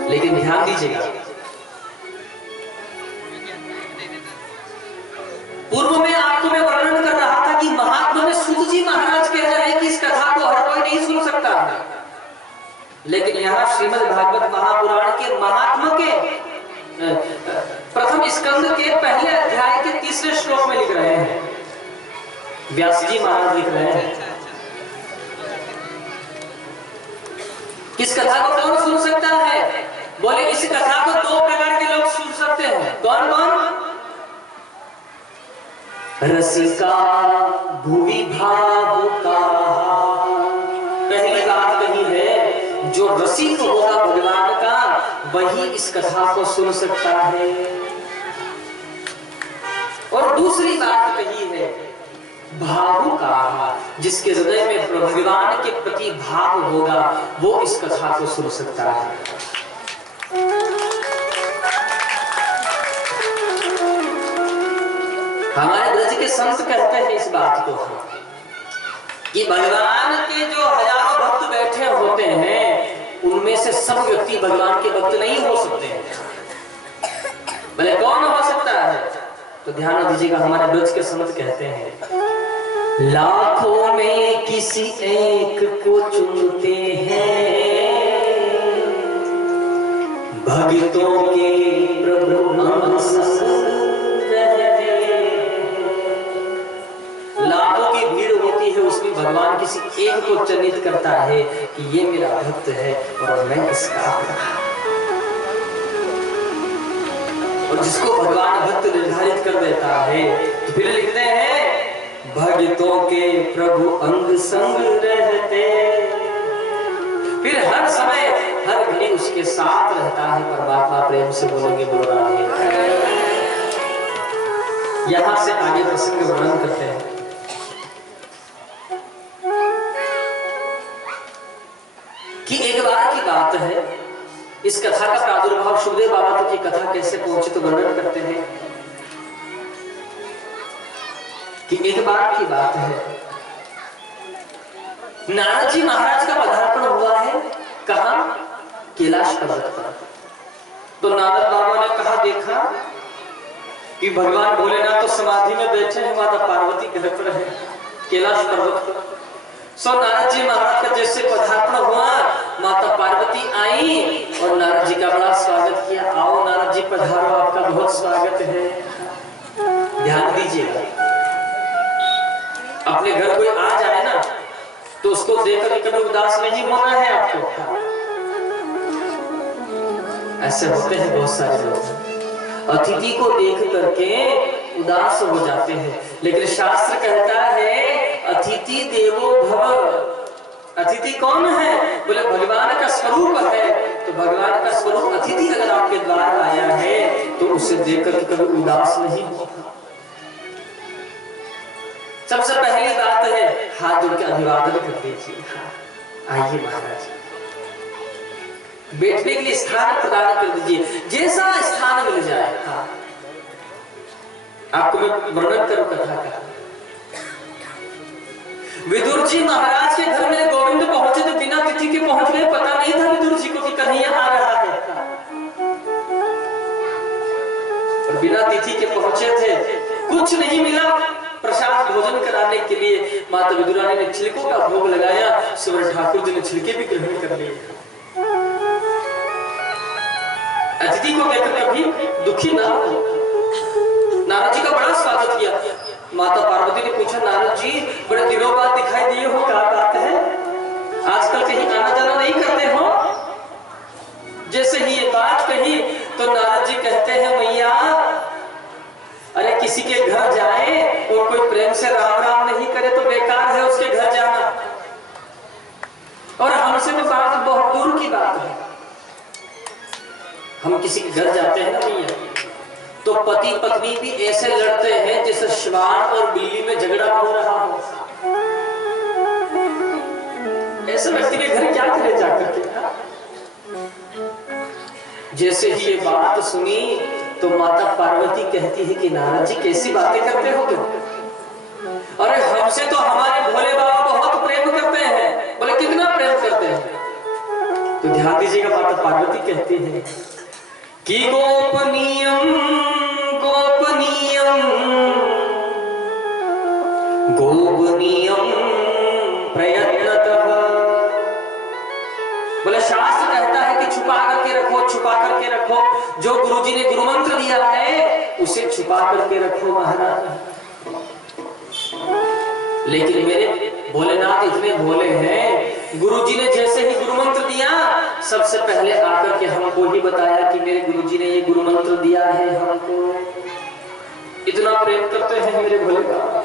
लेकिन ध्यान दीजिएगा, पूर्व में आपको मैं वर्णन कर रहा था कि महात्मा में सूत जी महाराज कह रहे हैं कि इस कथा को हर कोई नहीं सुन सकता, लेकिन यहाँ श्रीमद् भागवत महापुराण के महात्मा के प्रथम स्कंद के पहले अध्याय के 3रे श्लोक में लिख रहे हैं, व्यास जी महाराज लिख रहे हैं, किस कथा को कौन सुन सकता है? बोले इस कथा को 2 प्रकार के लोग सुन सकते हैं। कौन कौन? रसिका भुवि भावुका, पहली बात कही है, जो रसिक होगा भगवान का वही इस कथा को सुन सकता है। और दूसरी बात कही है भावुका, जिसके हृदय में भगवान के प्रति भाव होगा वो इस कथा को सुन सकता है। हमारे ब्रज के संत कहते हैं इस बात को कि भगवान के जो हजारों भक्त बैठे होते हैं उनमें से सब व्यक्ति भगवान के भक्त नहीं हो सकते हैं। भले कौन हो सकता है? तो ध्यान दीजिएगा, हमारे ब्रज के संत कहते हैं लाखों में किसी एक को चुनते हैं, भक्तों के प्रभु हम लाखों की भीड़ होती है, उसमें भगवान किसी एक को चयनित करता है कि ये मेरा भक्त है और मैं इसका। और जिसको भगवान भक्त निर्धारित कर देता है तो फिर लिखते हैं भक्तों के प्रभु अंग संग रहते, फिर हर समय हर घड़ी उसके साथ रहता है परमात्मा। प्रेम से बोलेंगे बोल रहा है। यहां से आगे प्रसंग वर्णन करते हैं कि एक बार की बात है, इस कथा का प्रादुर्भाव सुखदेव बाबा तक की कथा कैसे पहुंचे तो वर्णन करते हैं कि एक बार की बात है, नारद जी महाराज का पदार्पण हुआ है कहां? कैलाश पर्वत पर। तो नारद बाबा ने कहा, देखा कि भगवान भोलेनाथ तो समाधि में बैठे हैं, माता पार्वती घर पर है कैलाश पर्वत पर। सो नारद जी महाराज का जैसे पदार्पण हुआ, माता पार्वती आई और नारद जी का बड़ा स्वागत किया। आओ नारद जी पधारो, आपका बहुत स्वागत है। ध्यान दीजिएगा, अपने घर कोई आ जाए ना तो उसको देखकर कभी उदास नहीं होना है आपको। ऐसे होते हैं बहुत सारे लोग, अतिथि को देख करके उदास हो जाते हैं, लेकिन शास्त्र कहता है अतिथि देवो भव। अतिथि कौन है? बोले भगवान का स्वरूप है। तो भगवान का स्वरूप अतिथि अगर आपके द्वार आया है तो उसे देखकर कभी उदास नहीं होगा। सबसे पहली बात है, हाथ जोड़ के अभिवादन कर दीजिए। आइए महाराज, बैठने के लिए स्थान प्रदान कर दीजिए, जैसा स्थान मिल जाए। हाँ, आपको मैं वर्णन करूं कथा का। विदुर जी महाराज के घर में गोविंद पहुंचे तो बिना तिथि के पहुंच गए। पता नहीं था विदुर जी को कि कन्हैया आ रहा है, और बिना तिथि के पहुंचे थे। कुछ नहीं मिला प्रसाद भोजन कराने के लिए। माता विदुरानी ने छिलकों का भोग लगाया। सुवर ठाकुर जी ने छिलके भी ग्रहण कर लिए। अतिथि को देखकर कभी दुखी ना हो। नारद जी का बड़ा स्वागत किया। माता पार्वती ने पूछा, नारद जी बड़े दिनों बाद दिखाई दिए हो, क्या बात है? आजकल कहीं आना जाना नहीं करते हो? जैसे ही ये बात कही तो नारद जी कहते हैं, मैया अरे किसी के घर जाए और कोई प्रेम से राम राम नहीं करे तो बेकार है उसके घर जाना। और हमसे तो बात बहुत दूर की बात है। हम किसी के घर जाते हैं ना भैया, तो पति पत्नी भी ऐसे लड़ते हैं जैसे श्वान और बिल्ली में झगड़ा हो रहा हो। ऐसे व्यक्ति के घर क्या करे जाकर के? जैसे ही ये बात सुनी तो माता पार्वती कहती है कि नारद जी कैसी बातें करते हो तुम? अरे हमसे तो हमारे भोले बाबा बहुत प्रेम करते हैं। बोले कितना प्रेम करते हैं? तो ध्यान दीजिएगा, माता पार्वती कहती है कि गोपनीयम गोपनीयम गोपनीयम प्रयत्नतः। बोले शास्त्र कहता है कि छुपा करके रखो, छुपा करके रखो। जो गुरुजी ने गुरु मंत्र दिया है उसे छुपा करके रखो महाराज। लेकिन मेरे भोलेनाथ इतने भोले हैं, गुरुजी ने जैसे ही गुरु मंत्र दिया सबसे पहले आकर के हमको ही बताया कि मेरे गुरुजी ने ये गुरु मंत्र दिया है हमको। इतना प्रेम करते हैं मेरे भोले बाबा।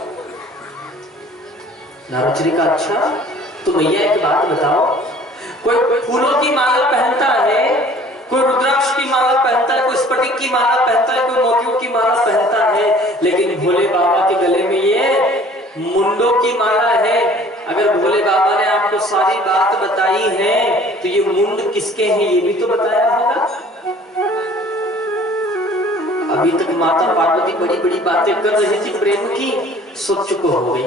नारद जी का अच्छा तो भैया एक बात बताओ, कोई फूलों की माला पहनता है, कोई रुद्राक्ष की माला पहनता है, कोई स्फटिक की माला पहनता है, कोई मोतियों की माला पहनता है, लेकिन भोले बाबा के गले में ये मुंडों की माला है। अगर भोले बाबा ने आपको सारी बात बताई है तो ये मुंड किसके हैं ये भी तो बताया होगा। अभी तक माता पार्वती बड़ी बड़ी बातें कर रही थी प्रेम की, सोच चुको हो गई।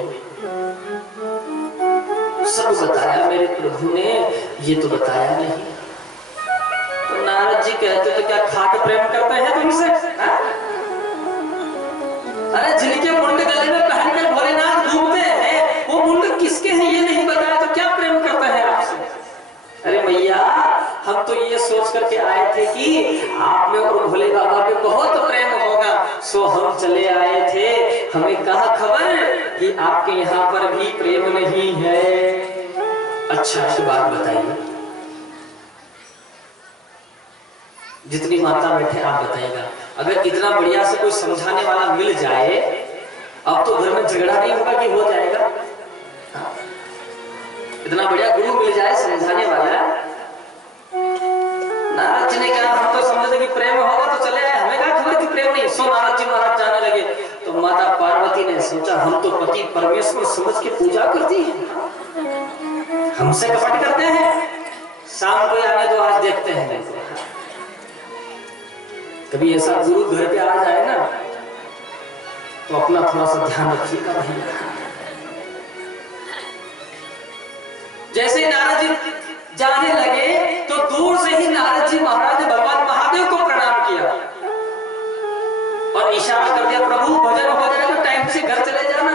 सब बताया मेरे प्रभु ने, ये तो बताया नहीं। तो नारद जी कहते तो क्या खाक प्रेम करते हैं तुमसे? अरे जिनके मुंड गले में पहनकर भोलेनाथ घूमते हैं वो मुंड किसके हैं ये नहीं बताया तो क्या प्रेम करते हैं आपसे? अरे मैया हम तो ये सोच करके आए थे कि आप में और भोले बाबा में बहुत प्रेम होगा, सो हम चले आए थे। हमें कहा खबर कि आपके यहाँ पर भी प्रेम नहीं है। अच्छा अच्छी बात बताइए, जितनी माता बैठे आप बताइएगा, अगर इतना बढ़िया से कोई समझाने वाला मिल जाए, अब तो घर में झगड़ा नहीं होगा कि हो जाएगा। इतना बढ़िया गुरु मिल जाए समझाने वाला। नारद जी ने कहा हम तो समझते कि प्रेम होगा तो चले आए, हमें कहा खबर कि प्रेम नहीं। सो नारद जी महाराज जाने लगे तो माता पार्वती ने सोचा हम तो पति परमेश्वर समझ के पूजा करती है, हमसे कपट करते हैं। शाम को आने दो, आज देखते हैं। कभी ऐसा गुरु घर पे आ जाए ना तो अपना थोड़ा सा ध्यान रखिएगा भैया। जैसे नारद जी जाने लगे तो दूर से ही नारद जी महाराज ने भगवान महादेव को प्रणाम किया और इशारा कर दिया, प्रभु भजन हो जाएगा, टाइम से घर चले जाना।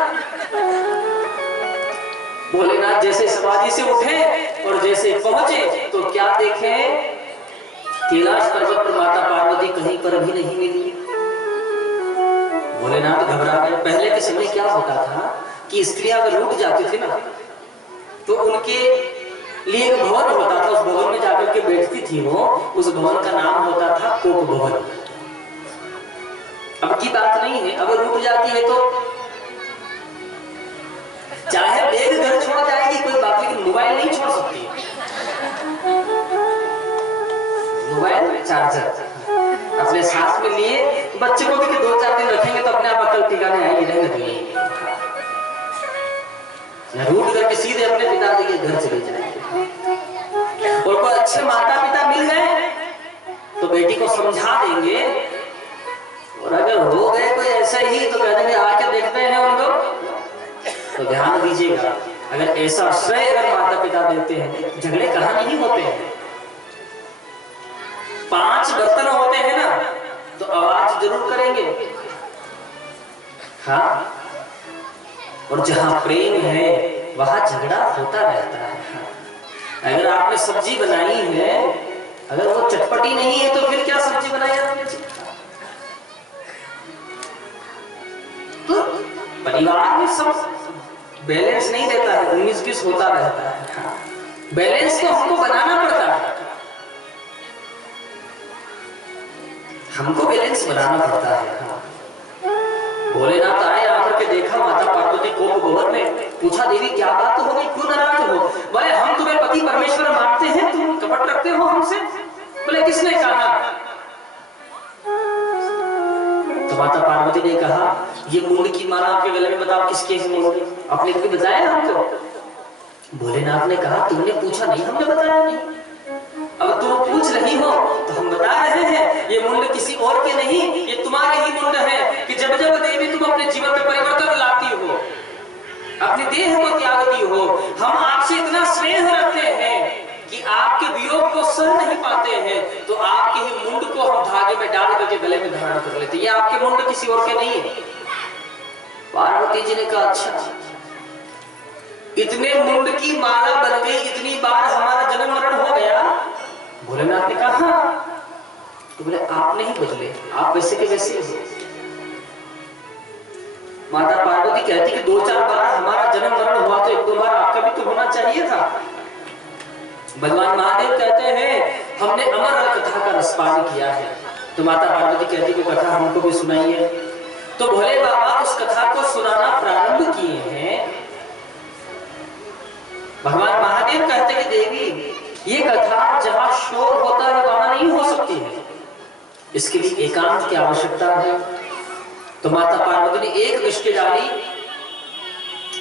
भोलेनाथ जैसे समाधि से उठे और जैसे पहुंचे तो क्या देखे, कैलाश पर्वत पर माता पार्वती कहीं पर भी नहीं मिली। भोलेनाथ घबरा गए। पहले के समय क्या होता था कि स्त्रियां अगर रूठ जाती थी ना तो उनके लिए एक भवन होता था, उस भवन में जाकर के बैठती थी वो। उस भवन का नाम होता था कोप भवन। अब की बात नहीं है, अगर रूठ जाती है तो चाहे बैग घर छोड़ जाएगी कोई बात, लेकिन मोबाइल नहीं छोड़ सकती। मोबाइल चार्जर अपने साथ में लिए, बच्चे को भी 2-4 दिन रखेंगे तो अपने आप अकल ठिकाने आएगी, नहीं लगेगी। रूट करके सीधे अपने पिताजी के घर चले जाएंगे। और कोई अच्छे माता पिता मिल गए तो बेटी को समझा देंगे, और अगर हो गए कोई ऐसे ही तो कह देंगे आके देखते हैं हम लोग। तो ध्यान दीजिएगा, अगर ऐसा श्रेय अगर माता पिता देते हैं, झगड़े कहाँ नहीं होते हैं। 5 बर्तन होते हैं ना तो आवाज जरूर करेंगे, हाँ। और जहां प्रेम है वहां झगड़ा होता रहता है। अगर आपने सब्जी बनाई है, अगर वो चटपटी नहीं है तो फिर क्या सब्जी बनाई आपने। तो परिवार में सब बैलेंस नहीं रहता है, 19-20 होता रहता है। बैलेंस तो हमको बनाना पड़ता है, हमको बैलेंस बनाना पड़ता है। भोलेनाथ आए, आकर के देखा माता पार्वती कोप भवन में, पूछा देवी क्या बात हो गई, क्यों नाराज हो। बोले हम तुम्हें पति परमेश्वर मानते हैं, तुम कपट रखते हो हमसे। बोले किसने कहा। तो माता पार्वती ने कहा ये मुंड की माला आपके गले में, बताओ किसके मुंड, आपने कभी बताया हमको। भोलेनाथ ने कहा तुमने पूछा नहीं, हमने बताया नहीं। अब तुम पूछ रही हो तो हम बता रहे हैं, ये मुंड किसी और के नहीं, ये तुम्हारे ही मुंड है कि जब जब देवी तुम अपने जीवन में परिवर्तन लाती हो, अपनी देह को त्यागती हो, हम आपसे इतना स्नेह रखते हैं कि आपके वियोग को सह नहीं पाते हैं, तो आपके ही मुंड को हम धागे में डाल करके गले में धारण कर लेते हैं। ये आपके मुंड किसी और के नहीं है। पार्वती जी ने कहा अच्छा, इतने मुंड की माला बन गई, इतनी बार हमारा जन्म मरण हो गया। भोलेनाथ ने कहा तो बोले आप नहीं बदले, आप वैसे के वैसे हो। माता पार्वती कहती कि 2-4 बार हमारा जन्म मरण हुआ तो 1-2 बार आपका भी तो होना चाहिए था। भगवान महादेव कहते हैं हमने अमर कथा का रसपान किया है। तो माता पार्वती कहती कि कथा हमको भी सुनाइए। तो भोले बाबा उस कथा को सुनाना प्रारंभ किए हैं। भगवान महादेव कहते कि देवी ये कथा जहां शोर होता है वहां नहीं हो सकती है, इसके लिए एकांत की आवश्यकता है। तो माता पार्वती ने एक दृष्टि डाली,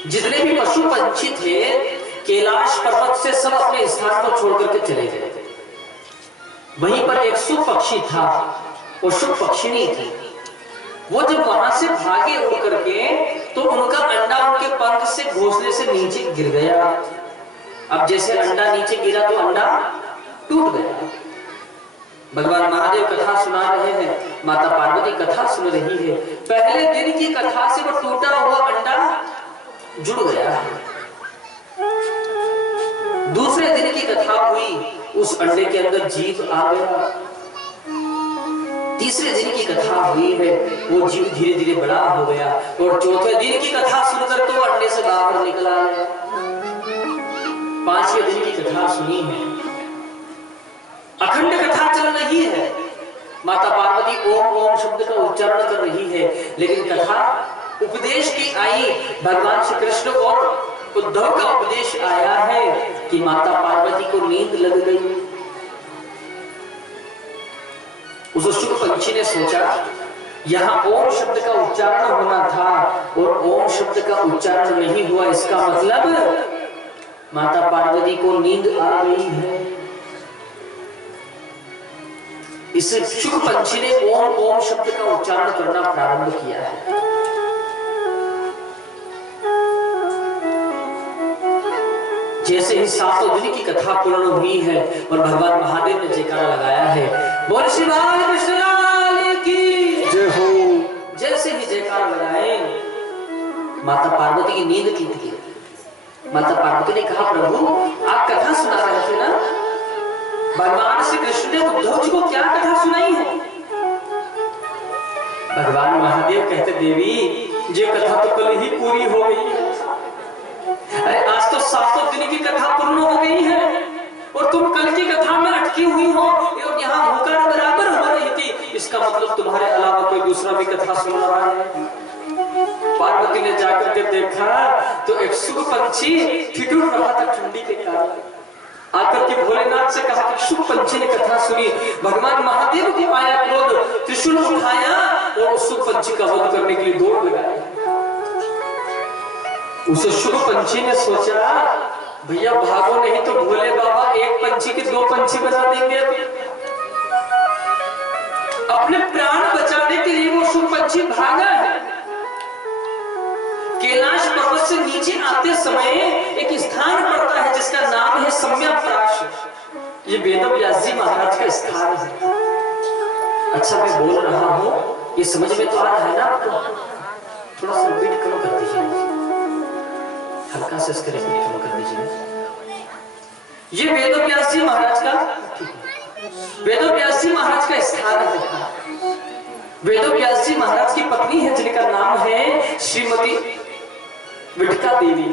जितने भी पशु पंछी थे कैलाश पर्वत से सब अपने स्थान को छोड़ करके चले गए। वहीं पर एक शुभ पक्षी था, वो शुभ पक्षिणी थी। वो जब वहां से भागे उड़ करके तो उनका अंडा उनके पंख से घोंसले से नीचे गिर गया। अब जैसे अंडा नीचे गिरा तो अंडा टूट गया। भगवान महादेव कथा सुना रहे हैं, माता पार्वती कथा सुन रही है। पहले दिन की कथा से वो टूटा हुआ अंडा जुड़ गया है। दूसरे दिन की कथा हुई, उस अंडे के अंदर जीव आ गया। तीसरे दिन की कथा हुई है, वो जीव धीरे धीरे बड़ा हो गया। और चौथे दिन की कथा सुनकर तो अंडे से बाहर निकल आया। 5वें दिन की कथा सुनी है, अखंड कथा चल रही है। माता पार्वती ओम ओम शब्द का उच्चारण कर रही है, लेकिन कथा उपदेश की आई। भगवान श्री कृष्ण और उद्धव का उपदेश आया है कि माता पार्वती को नींद लग गई। उस शुभ पंछी ने सोचा यहाँ ओम शब्द का उच्चारण होना था और ओम शब्द का उच्चारण नहीं हुआ, इसका मतलब माता पार्वती को नींद आ गई है। इस शुभ पंछी ने ओम ओम शब्द का उच्चारण करना प्रारंभ किया है। जैसे ही 7 दिन की कथा पूर्ण हुई है और भगवान महादेव ने जयकारा लगाया है, बोल श्री बाल कृष्ण की जय हो। जैसे ही जयकारा लगाए, माता पार्वती की नींद टूट गई। माता पार्वती ने कहा, प्रभु आप कथा सुना रहे थे ना, भगवान श्री कृष्ण ने उद्धव जी को क्या कथा सुनाई है? भगवान महादेव कहते, देवी ये कथा तो कल ही पूरी हो गई है। अरे आज तो 7 दिन की कथा पूर्ण हो गई है और तुम कल की कथा में अटकी हुई हो और यहाँ होकर बराबर हो रही थी। इसका मतलब तुम्हारे अलावा कोई दूसरा भी कथा सुन रहा है। पार्वती ने जाकर के देखा तो एक शुभ पंछी ठिठुर रहा था ठंडी के कारण। आकर के भोलेनाथ से कहा कि शुभ पंछी ने कथा सुनी। भगवान महादेव की माया क्रोध त्रिशूल उठाया और उस शुभ पंछी का वध करने के लिए दौड़ लगाया। उस शुभ पंछी ने सोचा, भैया भागो नहीं तो भोले बाबा एक पंछी के 2 पंछी बना देंगे। अपने प्राण बचाने के लिए वो शुभ पंछी भागा है। कैलाश पर्वत से नीचे आते समय एक स्थान पड़ता है जिसका नाम है सम्यप्राश। ये वेद व्यास जी महाराज का स्थान है। अच्छा मैं बोल रहा हूँ, ये समझ में तो आ रहा है ना आपको? थोड़ा सा बीट कम कर दीजिए, हल्का से इसका बीट कम कर दीजिए। ये वेद व्यास जी महाराज का, वेद व्यास जी महाराज का स्थान है। वेद व्यास जी महाराज की पत्नी है जिनका नाम है श्रीमती विठका देवी।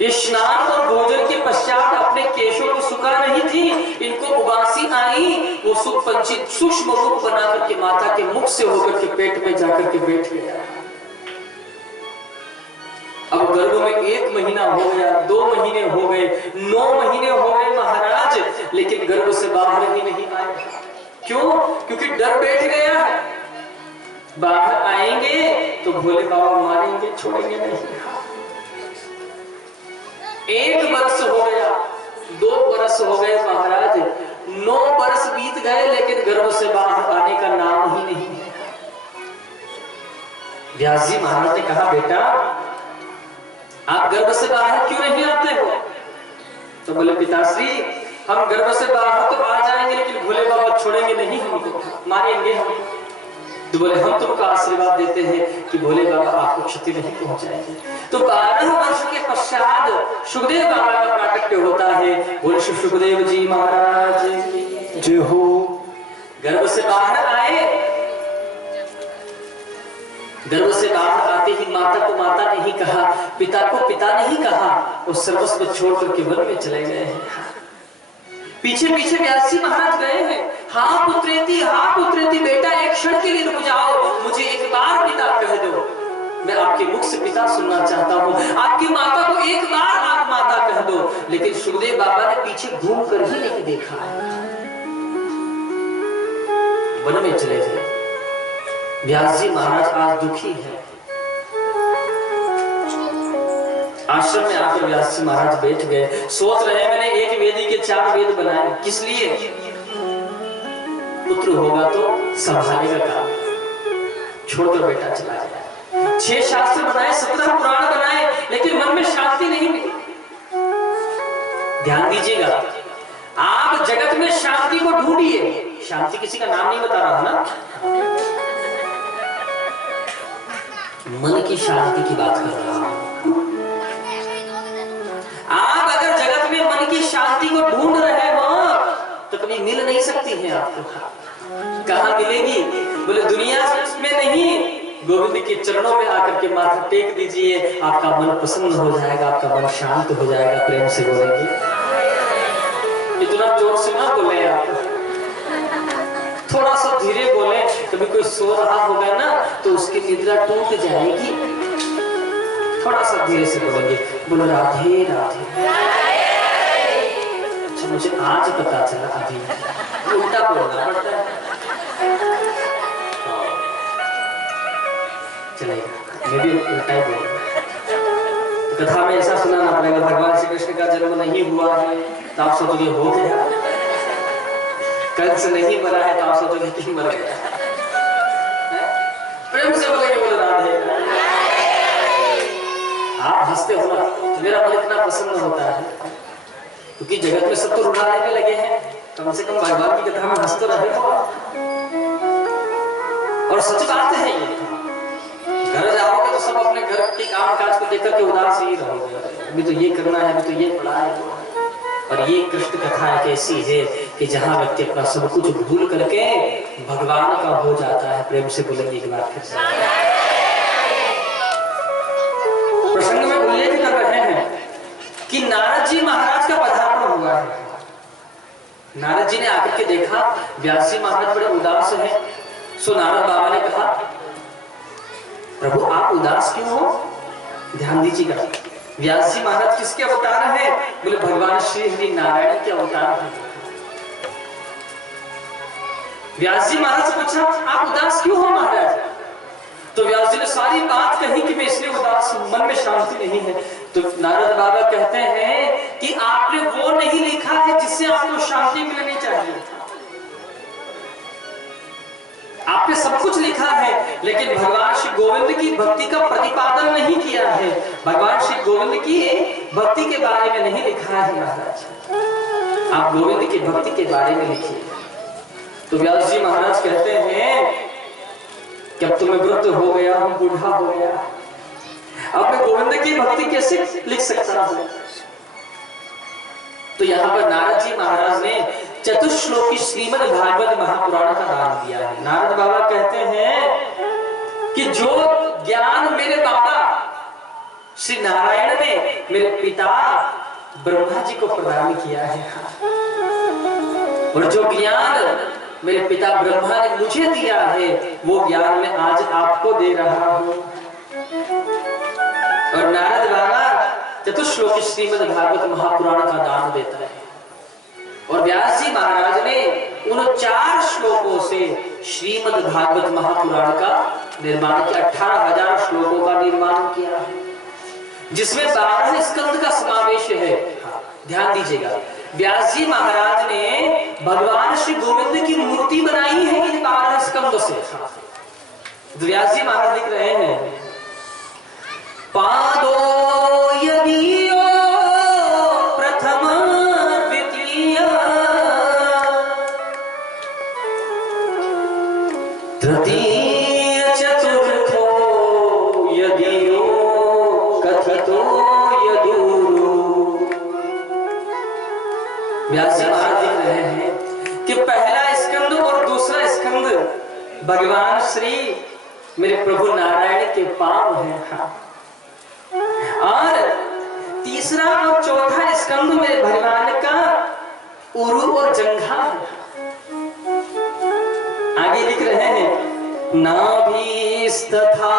ये स्नान और भोजन के पश्चात अपने केशों को सुखा रही थी। इनको उबासी आई, वो सुख पंछी सूक्ष्म रूप बना करके माता के मुख से होकर के पेट में जाकर के बैठ गया। अब गर्भ में 1 महीना हो गया, 2 महीने हो गए, 9 महीने हो गए महाराज, लेकिन गर्भ से बाहर ही नहीं आए। क्यों? क्योंकि डर बैठ गया है, बाहर आएंगे तो भोले बाबा मारेंगे, छोड़ेंगे नहीं। 1 वर्ष हो गया, 2 वर्ष हो गए महाराज, 9 वर्ष बीत गए, लेकिन गर्भ से बाहर आने का नाम ही नहीं है। व्यास जी महाराज ने कहा, बेटा आप गर्भ से बाहर क्यों नहीं आते हो? तो बोले, पिताश्री हम गर्भ से बाहर तो आ जाएंगे, लेकिन भोले बाबा छोड़ेंगे नहीं, हमको मारेंगे हम। तो बोले, हम तुमको आशीर्वाद देते हैं कि भोले बाबा आपको क्षति नहीं पहुंचाएंगे। तो 12 वर्ष के पश्चात सुखदेव बाबा का प्राकट्य होता है। बोले सुखदेव जी महाराज जय हो। गर्भ से बाहर आए, गर्भ से बाहर आते ही माता को माता नहीं कहा, पिता को पिता नहीं कहा, और सर्वस्व छोड़ करके वन में चले गए हैं। पीछे पीछे व्यास जी महाराज गए हैं। हाँ पुत्रेती बेटा एक क्षण के लिए रुक जाओ, मुझे एक बार पिता कह दो, मैं आपके मुख से पिता सुनना चाहता हूँ। आपकी माता को एक बार आप माता कह दो। लेकिन सुखदेव बाबा ने पीछे घूम कर ही नहीं देखा, वन में चले गए। व्यास जी महाराज आज दुखी है। आश्रम में आकर व्यास जी महाराज बैठ गए, सोच रहे मैंने एक वेदी के 4 वेद बनाए, किस लिए? पुत्र होगा तो संभालेगा काम, छोड़कर बेटा चला गया। 6 शास्त्र बनाए, 17 पुराण बनाए, लेकिन मन में शांति नहीं मिली। ध्यान दीजिएगा, आप जगत में शांति को ढूंढिए। शांति किसी का नाम नहीं बता रहा ना, मन की शांति की बात कर रहा हूं। आप अगर जगत में मन की शांति को ढूंढ रहे हो तो कभी मिल नहीं सकती है आपको। कहां मिलेगी? बोले दुनिया में नहीं, गोविंद के चरणों में आकर के माथा टेक दीजिए, आपका मन प्रसन्न हो जाएगा, आपका मन शांत हो जाएगा। प्रेम से बोलेंगे, इतना जोर से ना बोले आप, थोड़ा सा धीरे बोले। कभी कोई सो रहा होगा ना तो उसकी निद्रा टूट जाएगी। थोड़ा सा धीरे से बोलेंगे, बोलो राधे राधे। अच्छा मुझे आज पता चला, अभी उल्टा बोलना पड़ता है। चलेगा, मैं भी उल्टा ही बोलूंगा। कथा में ऐसा सुनाना पड़ेगा, भगवान श्री कृष्ण का जन्म नहीं हुआ है तो आप सोचोगे हो गया, कंस नहीं मरा है तो आप सोचोगे कि मर गया। प्रेम से बोलेंगे, बोलो राधे। आप हंसते हो ना, मेरा मन इतना प्रसन्न होता है, क्योंकि जगत में सब तो रुलाने में लगे हैं, कम से कम भगवान की कथा में हंस तो रहे हो। और सच बात है ये, घर जाओगे तो सब अपने घर के काम काज को लेकर के उदास ही रहोगे, अभी तो ये करना है, अभी तो ये पढ़ा है। और ये कृष्ण कथा एक ऐसी है कि जहाँ व्यक्ति अपना सब कुछ भूल करके भगवान का हो जाता है। प्रेम से बोलेंगे एक बार फिर से। प्रसंग में उल्लेख कर रहे हैं कि नारद जी महाराज का पधारना हुआ है। नारद जी ने आकर के देखा व्यास जी महाराज बड़े उदास हैं। सो नारद बाबा ने कहा, प्रभु आप उदास क्यों हो? ध्यान दीजिएगा, व्यास जी महाराज किसके अवतार हैं? बोले भगवान श्री हरि नारायण के अवतार हैं। व्यास जी महाराज से पूछा, आप उदास क्यों हो महाराज? तो व्यास जी ने सारी बात कही कि मैं इसलिए उदास हूं, मन में शांति नहीं है। तो नारद बाबा कहते हैं कि आपने वो नहीं लिखा है जिससे आपको शांति मिलनी चाहिए। आपने सब कुछ लिखा है, लेकिन भगवान श्री गोविंद की भक्ति का प्रतिपादन नहीं किया है। भगवान श्री गोविंद की भक्ति के बारे में नहीं लिखा है महाराज, आप गोविंद की भक्ति के बारे में लिखिए। तो व्यास जी महाराज कहते हैं कि अब तुम्हें व्रत हो गया, हम बूढ़ा हो गया, अब मैं गोविंद की भक्ति कैसे लिख सकता हूं? तो यहाँ पर नारद जी महाराज ने चतुश्लोकी श्रीमद् भागवत महापुराण का दान दिया है। नारद बाबा कहते हैं कि जो ज्ञान मेरे बाबा श्री नारायण ने मेरे पिता ब्रह्मा जी को प्रदान किया है, और जो ज्ञान मेरे पिता ब्रह्मा ने मुझे दिया है, वो ज्ञान मैं आज आपको दे रहा हूं। और नारद बाबा चतुश्लोकी श्रीमद् भागवत महापुराण का दान देता है। और व्यास जी महाराज ने उन 4 श्लोकों से श्रीमद् भागवत महापुराण का निर्माण किया। 18,000 श्लोकों का निर्माण किया है, जिसमें 12 स्कंद का समावेश है। ध्यान दीजिएगा, व्यास जी महाराज ने भगवान श्री गोविंद की मूर्ति बनाई है इन 12 स्कंद से। व्यास जी महाराज लिख रहे हैं, पादो यदीयो प्रथम द्वितीय तृतीय चतुर्थो यदीयो कथितो यदूरो। व्यास जी महाराज लिख रहे हैं कि पहला स्कंद और दूसरा स्कंद भगवान श्री मेरे प्रभु नारायण के पांव हैं, और तीसरा और चौथा स्कंद में भगवान का उरु और जंघा है। आगे लिख रहे हैं, नाभिस्तथा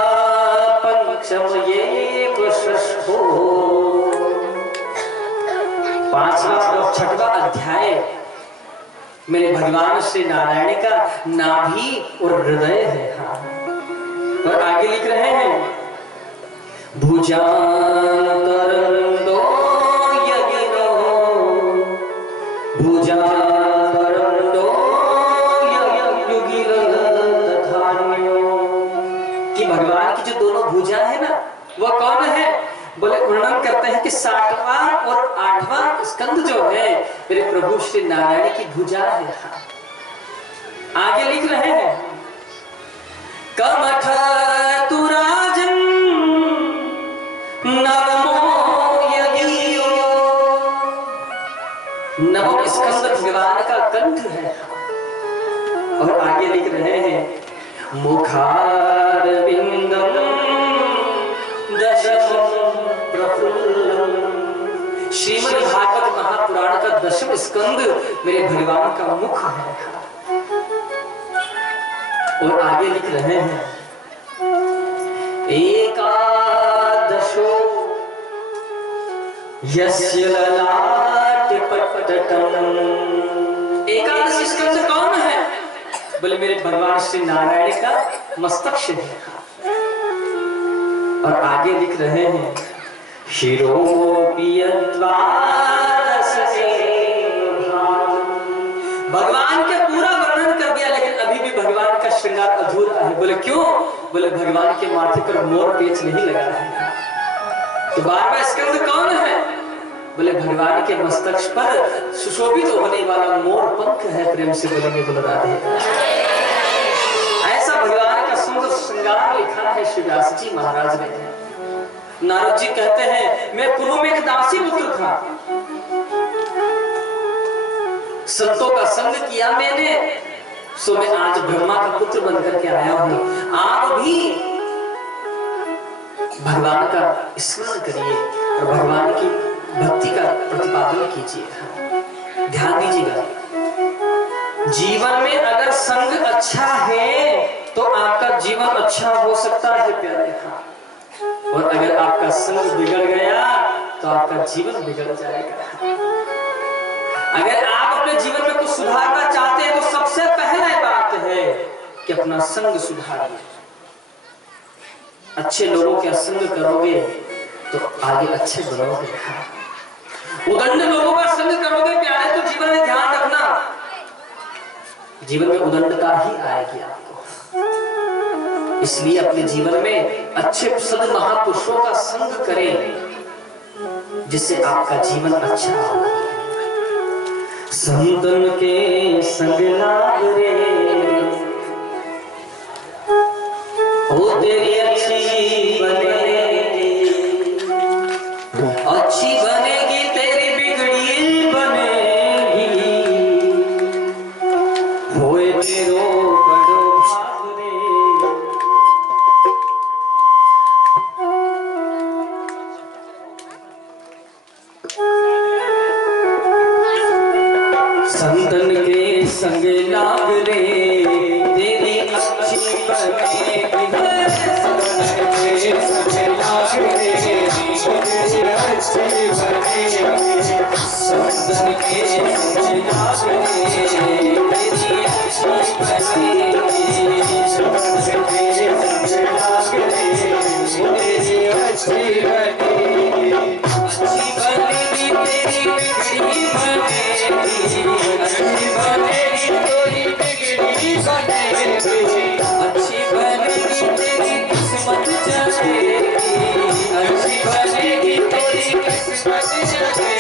पंचम ये षष्ठो। 5वां और 6वां अध्याय मेरे भगवान श्री नारायण का नाभि और हृदय है। और आगे लिख रहे हैं, भुजान्तरन्दो यगिनो भुजान्तरन्दो युगिलो तथान्यो। कि भगवान की जो दोनों भुजा है ना, वो कौन है? बोले वर्णन करते हैं कि 7वां और 8वां स्कंद जो है मेरे प्रभु श्री नारायण की भुजा है। आगे लिख रहे हैं, कमठ तुराजन नवम स्कंद भगवान का कंठ है। और आगे लिख रहे हैं, मुखारविंदम दशम प्रफुल्लम। श्रीमद् भागवत महापुराण का 10वां स्कंद मेरे भगवान का मुख है। और आगे लिख रहे हैं, एकादशो यस्य ललाट पटटम। एकादश स्कंद कौन है? बोले मेरे भगवान श्री नारायण का मस्तक है। और आगे लिख रहे हैं, भगवान का पूरा वर्णन कर दिया, लेकिन अभी भी भगवान का श्रृंगार अधूरा है। बोले क्यों? बोले भगवान के माथे पर मोर पेच नहीं लगा है। तो 12वां स्कंद कौन है? बोले भगवान के मस्तक पर सुशोभित होने वाला मोर पंख है। प्रेम से बोलेंगे बोल राधे। ऐसा भगवान का सुंदर श्रृंगार लिखा है श्री व्यास जी महाराज ने। नारद जी कहते हैं मैं पूर्व में एक दासी पुत्र था, संतों का संग किया मैंने, सो मैं आज ब्रह्मा का पुत्र बनकर के आया हूं। आप भी भगवान का स्मरण करिए और भगवान की भक्ति का प्रतिपादन कीजिए। ध्यान दीजिएगा, जीवन में अगर संग अच्छा है तो आपका जीवन अच्छा हो सकता है प्यारे। और अगर आपका संग बिगड़ गया तो आपका जीवन बिगड़ जाएगा। अगर आप अपने जीवन में कुछ सुधारना चाहते हैं तो सबसे पहले बात है कि अपना संग सुधारिए। अच्छे लोगों के संग करोगे तो आगे अच्छे बनोगे। उदंड लोगों का संग करोगे प्यारे तो जीवन में ध्यान रखना, जीवन में उदंडता ही आएगी आपको। इसलिए अपने जीवन में अच्छे सद महापुरुषों का संग करें जिससे आपका जीवन अच्छा हो। संतन के संग लाग रे ओ तेरी अच्छी बनेगी, अच्छी बनेगी तेरी बिगड़ी बनेगी, होए तेरो बड़ो भाग रे। संतन के संग लाग रे तेरी अच्छी बनेगी, संतन के संग लाग रे तेरी अच्छी बनेगी, संतन के संग लाग रे तेरी अच्छी बनेगी, संतन के संग लाग रे तेरी अच्छी बनेगी, अच्छी बनेगी तेरी बिगड़ी बनेगी, अच्छी बनेगी तेरी बिगड़ी बनेगी, अच्छी बनेगी तेरी किस्मत चलेगी, अच्छी बनेगी तेरी किस्मत चलेगी।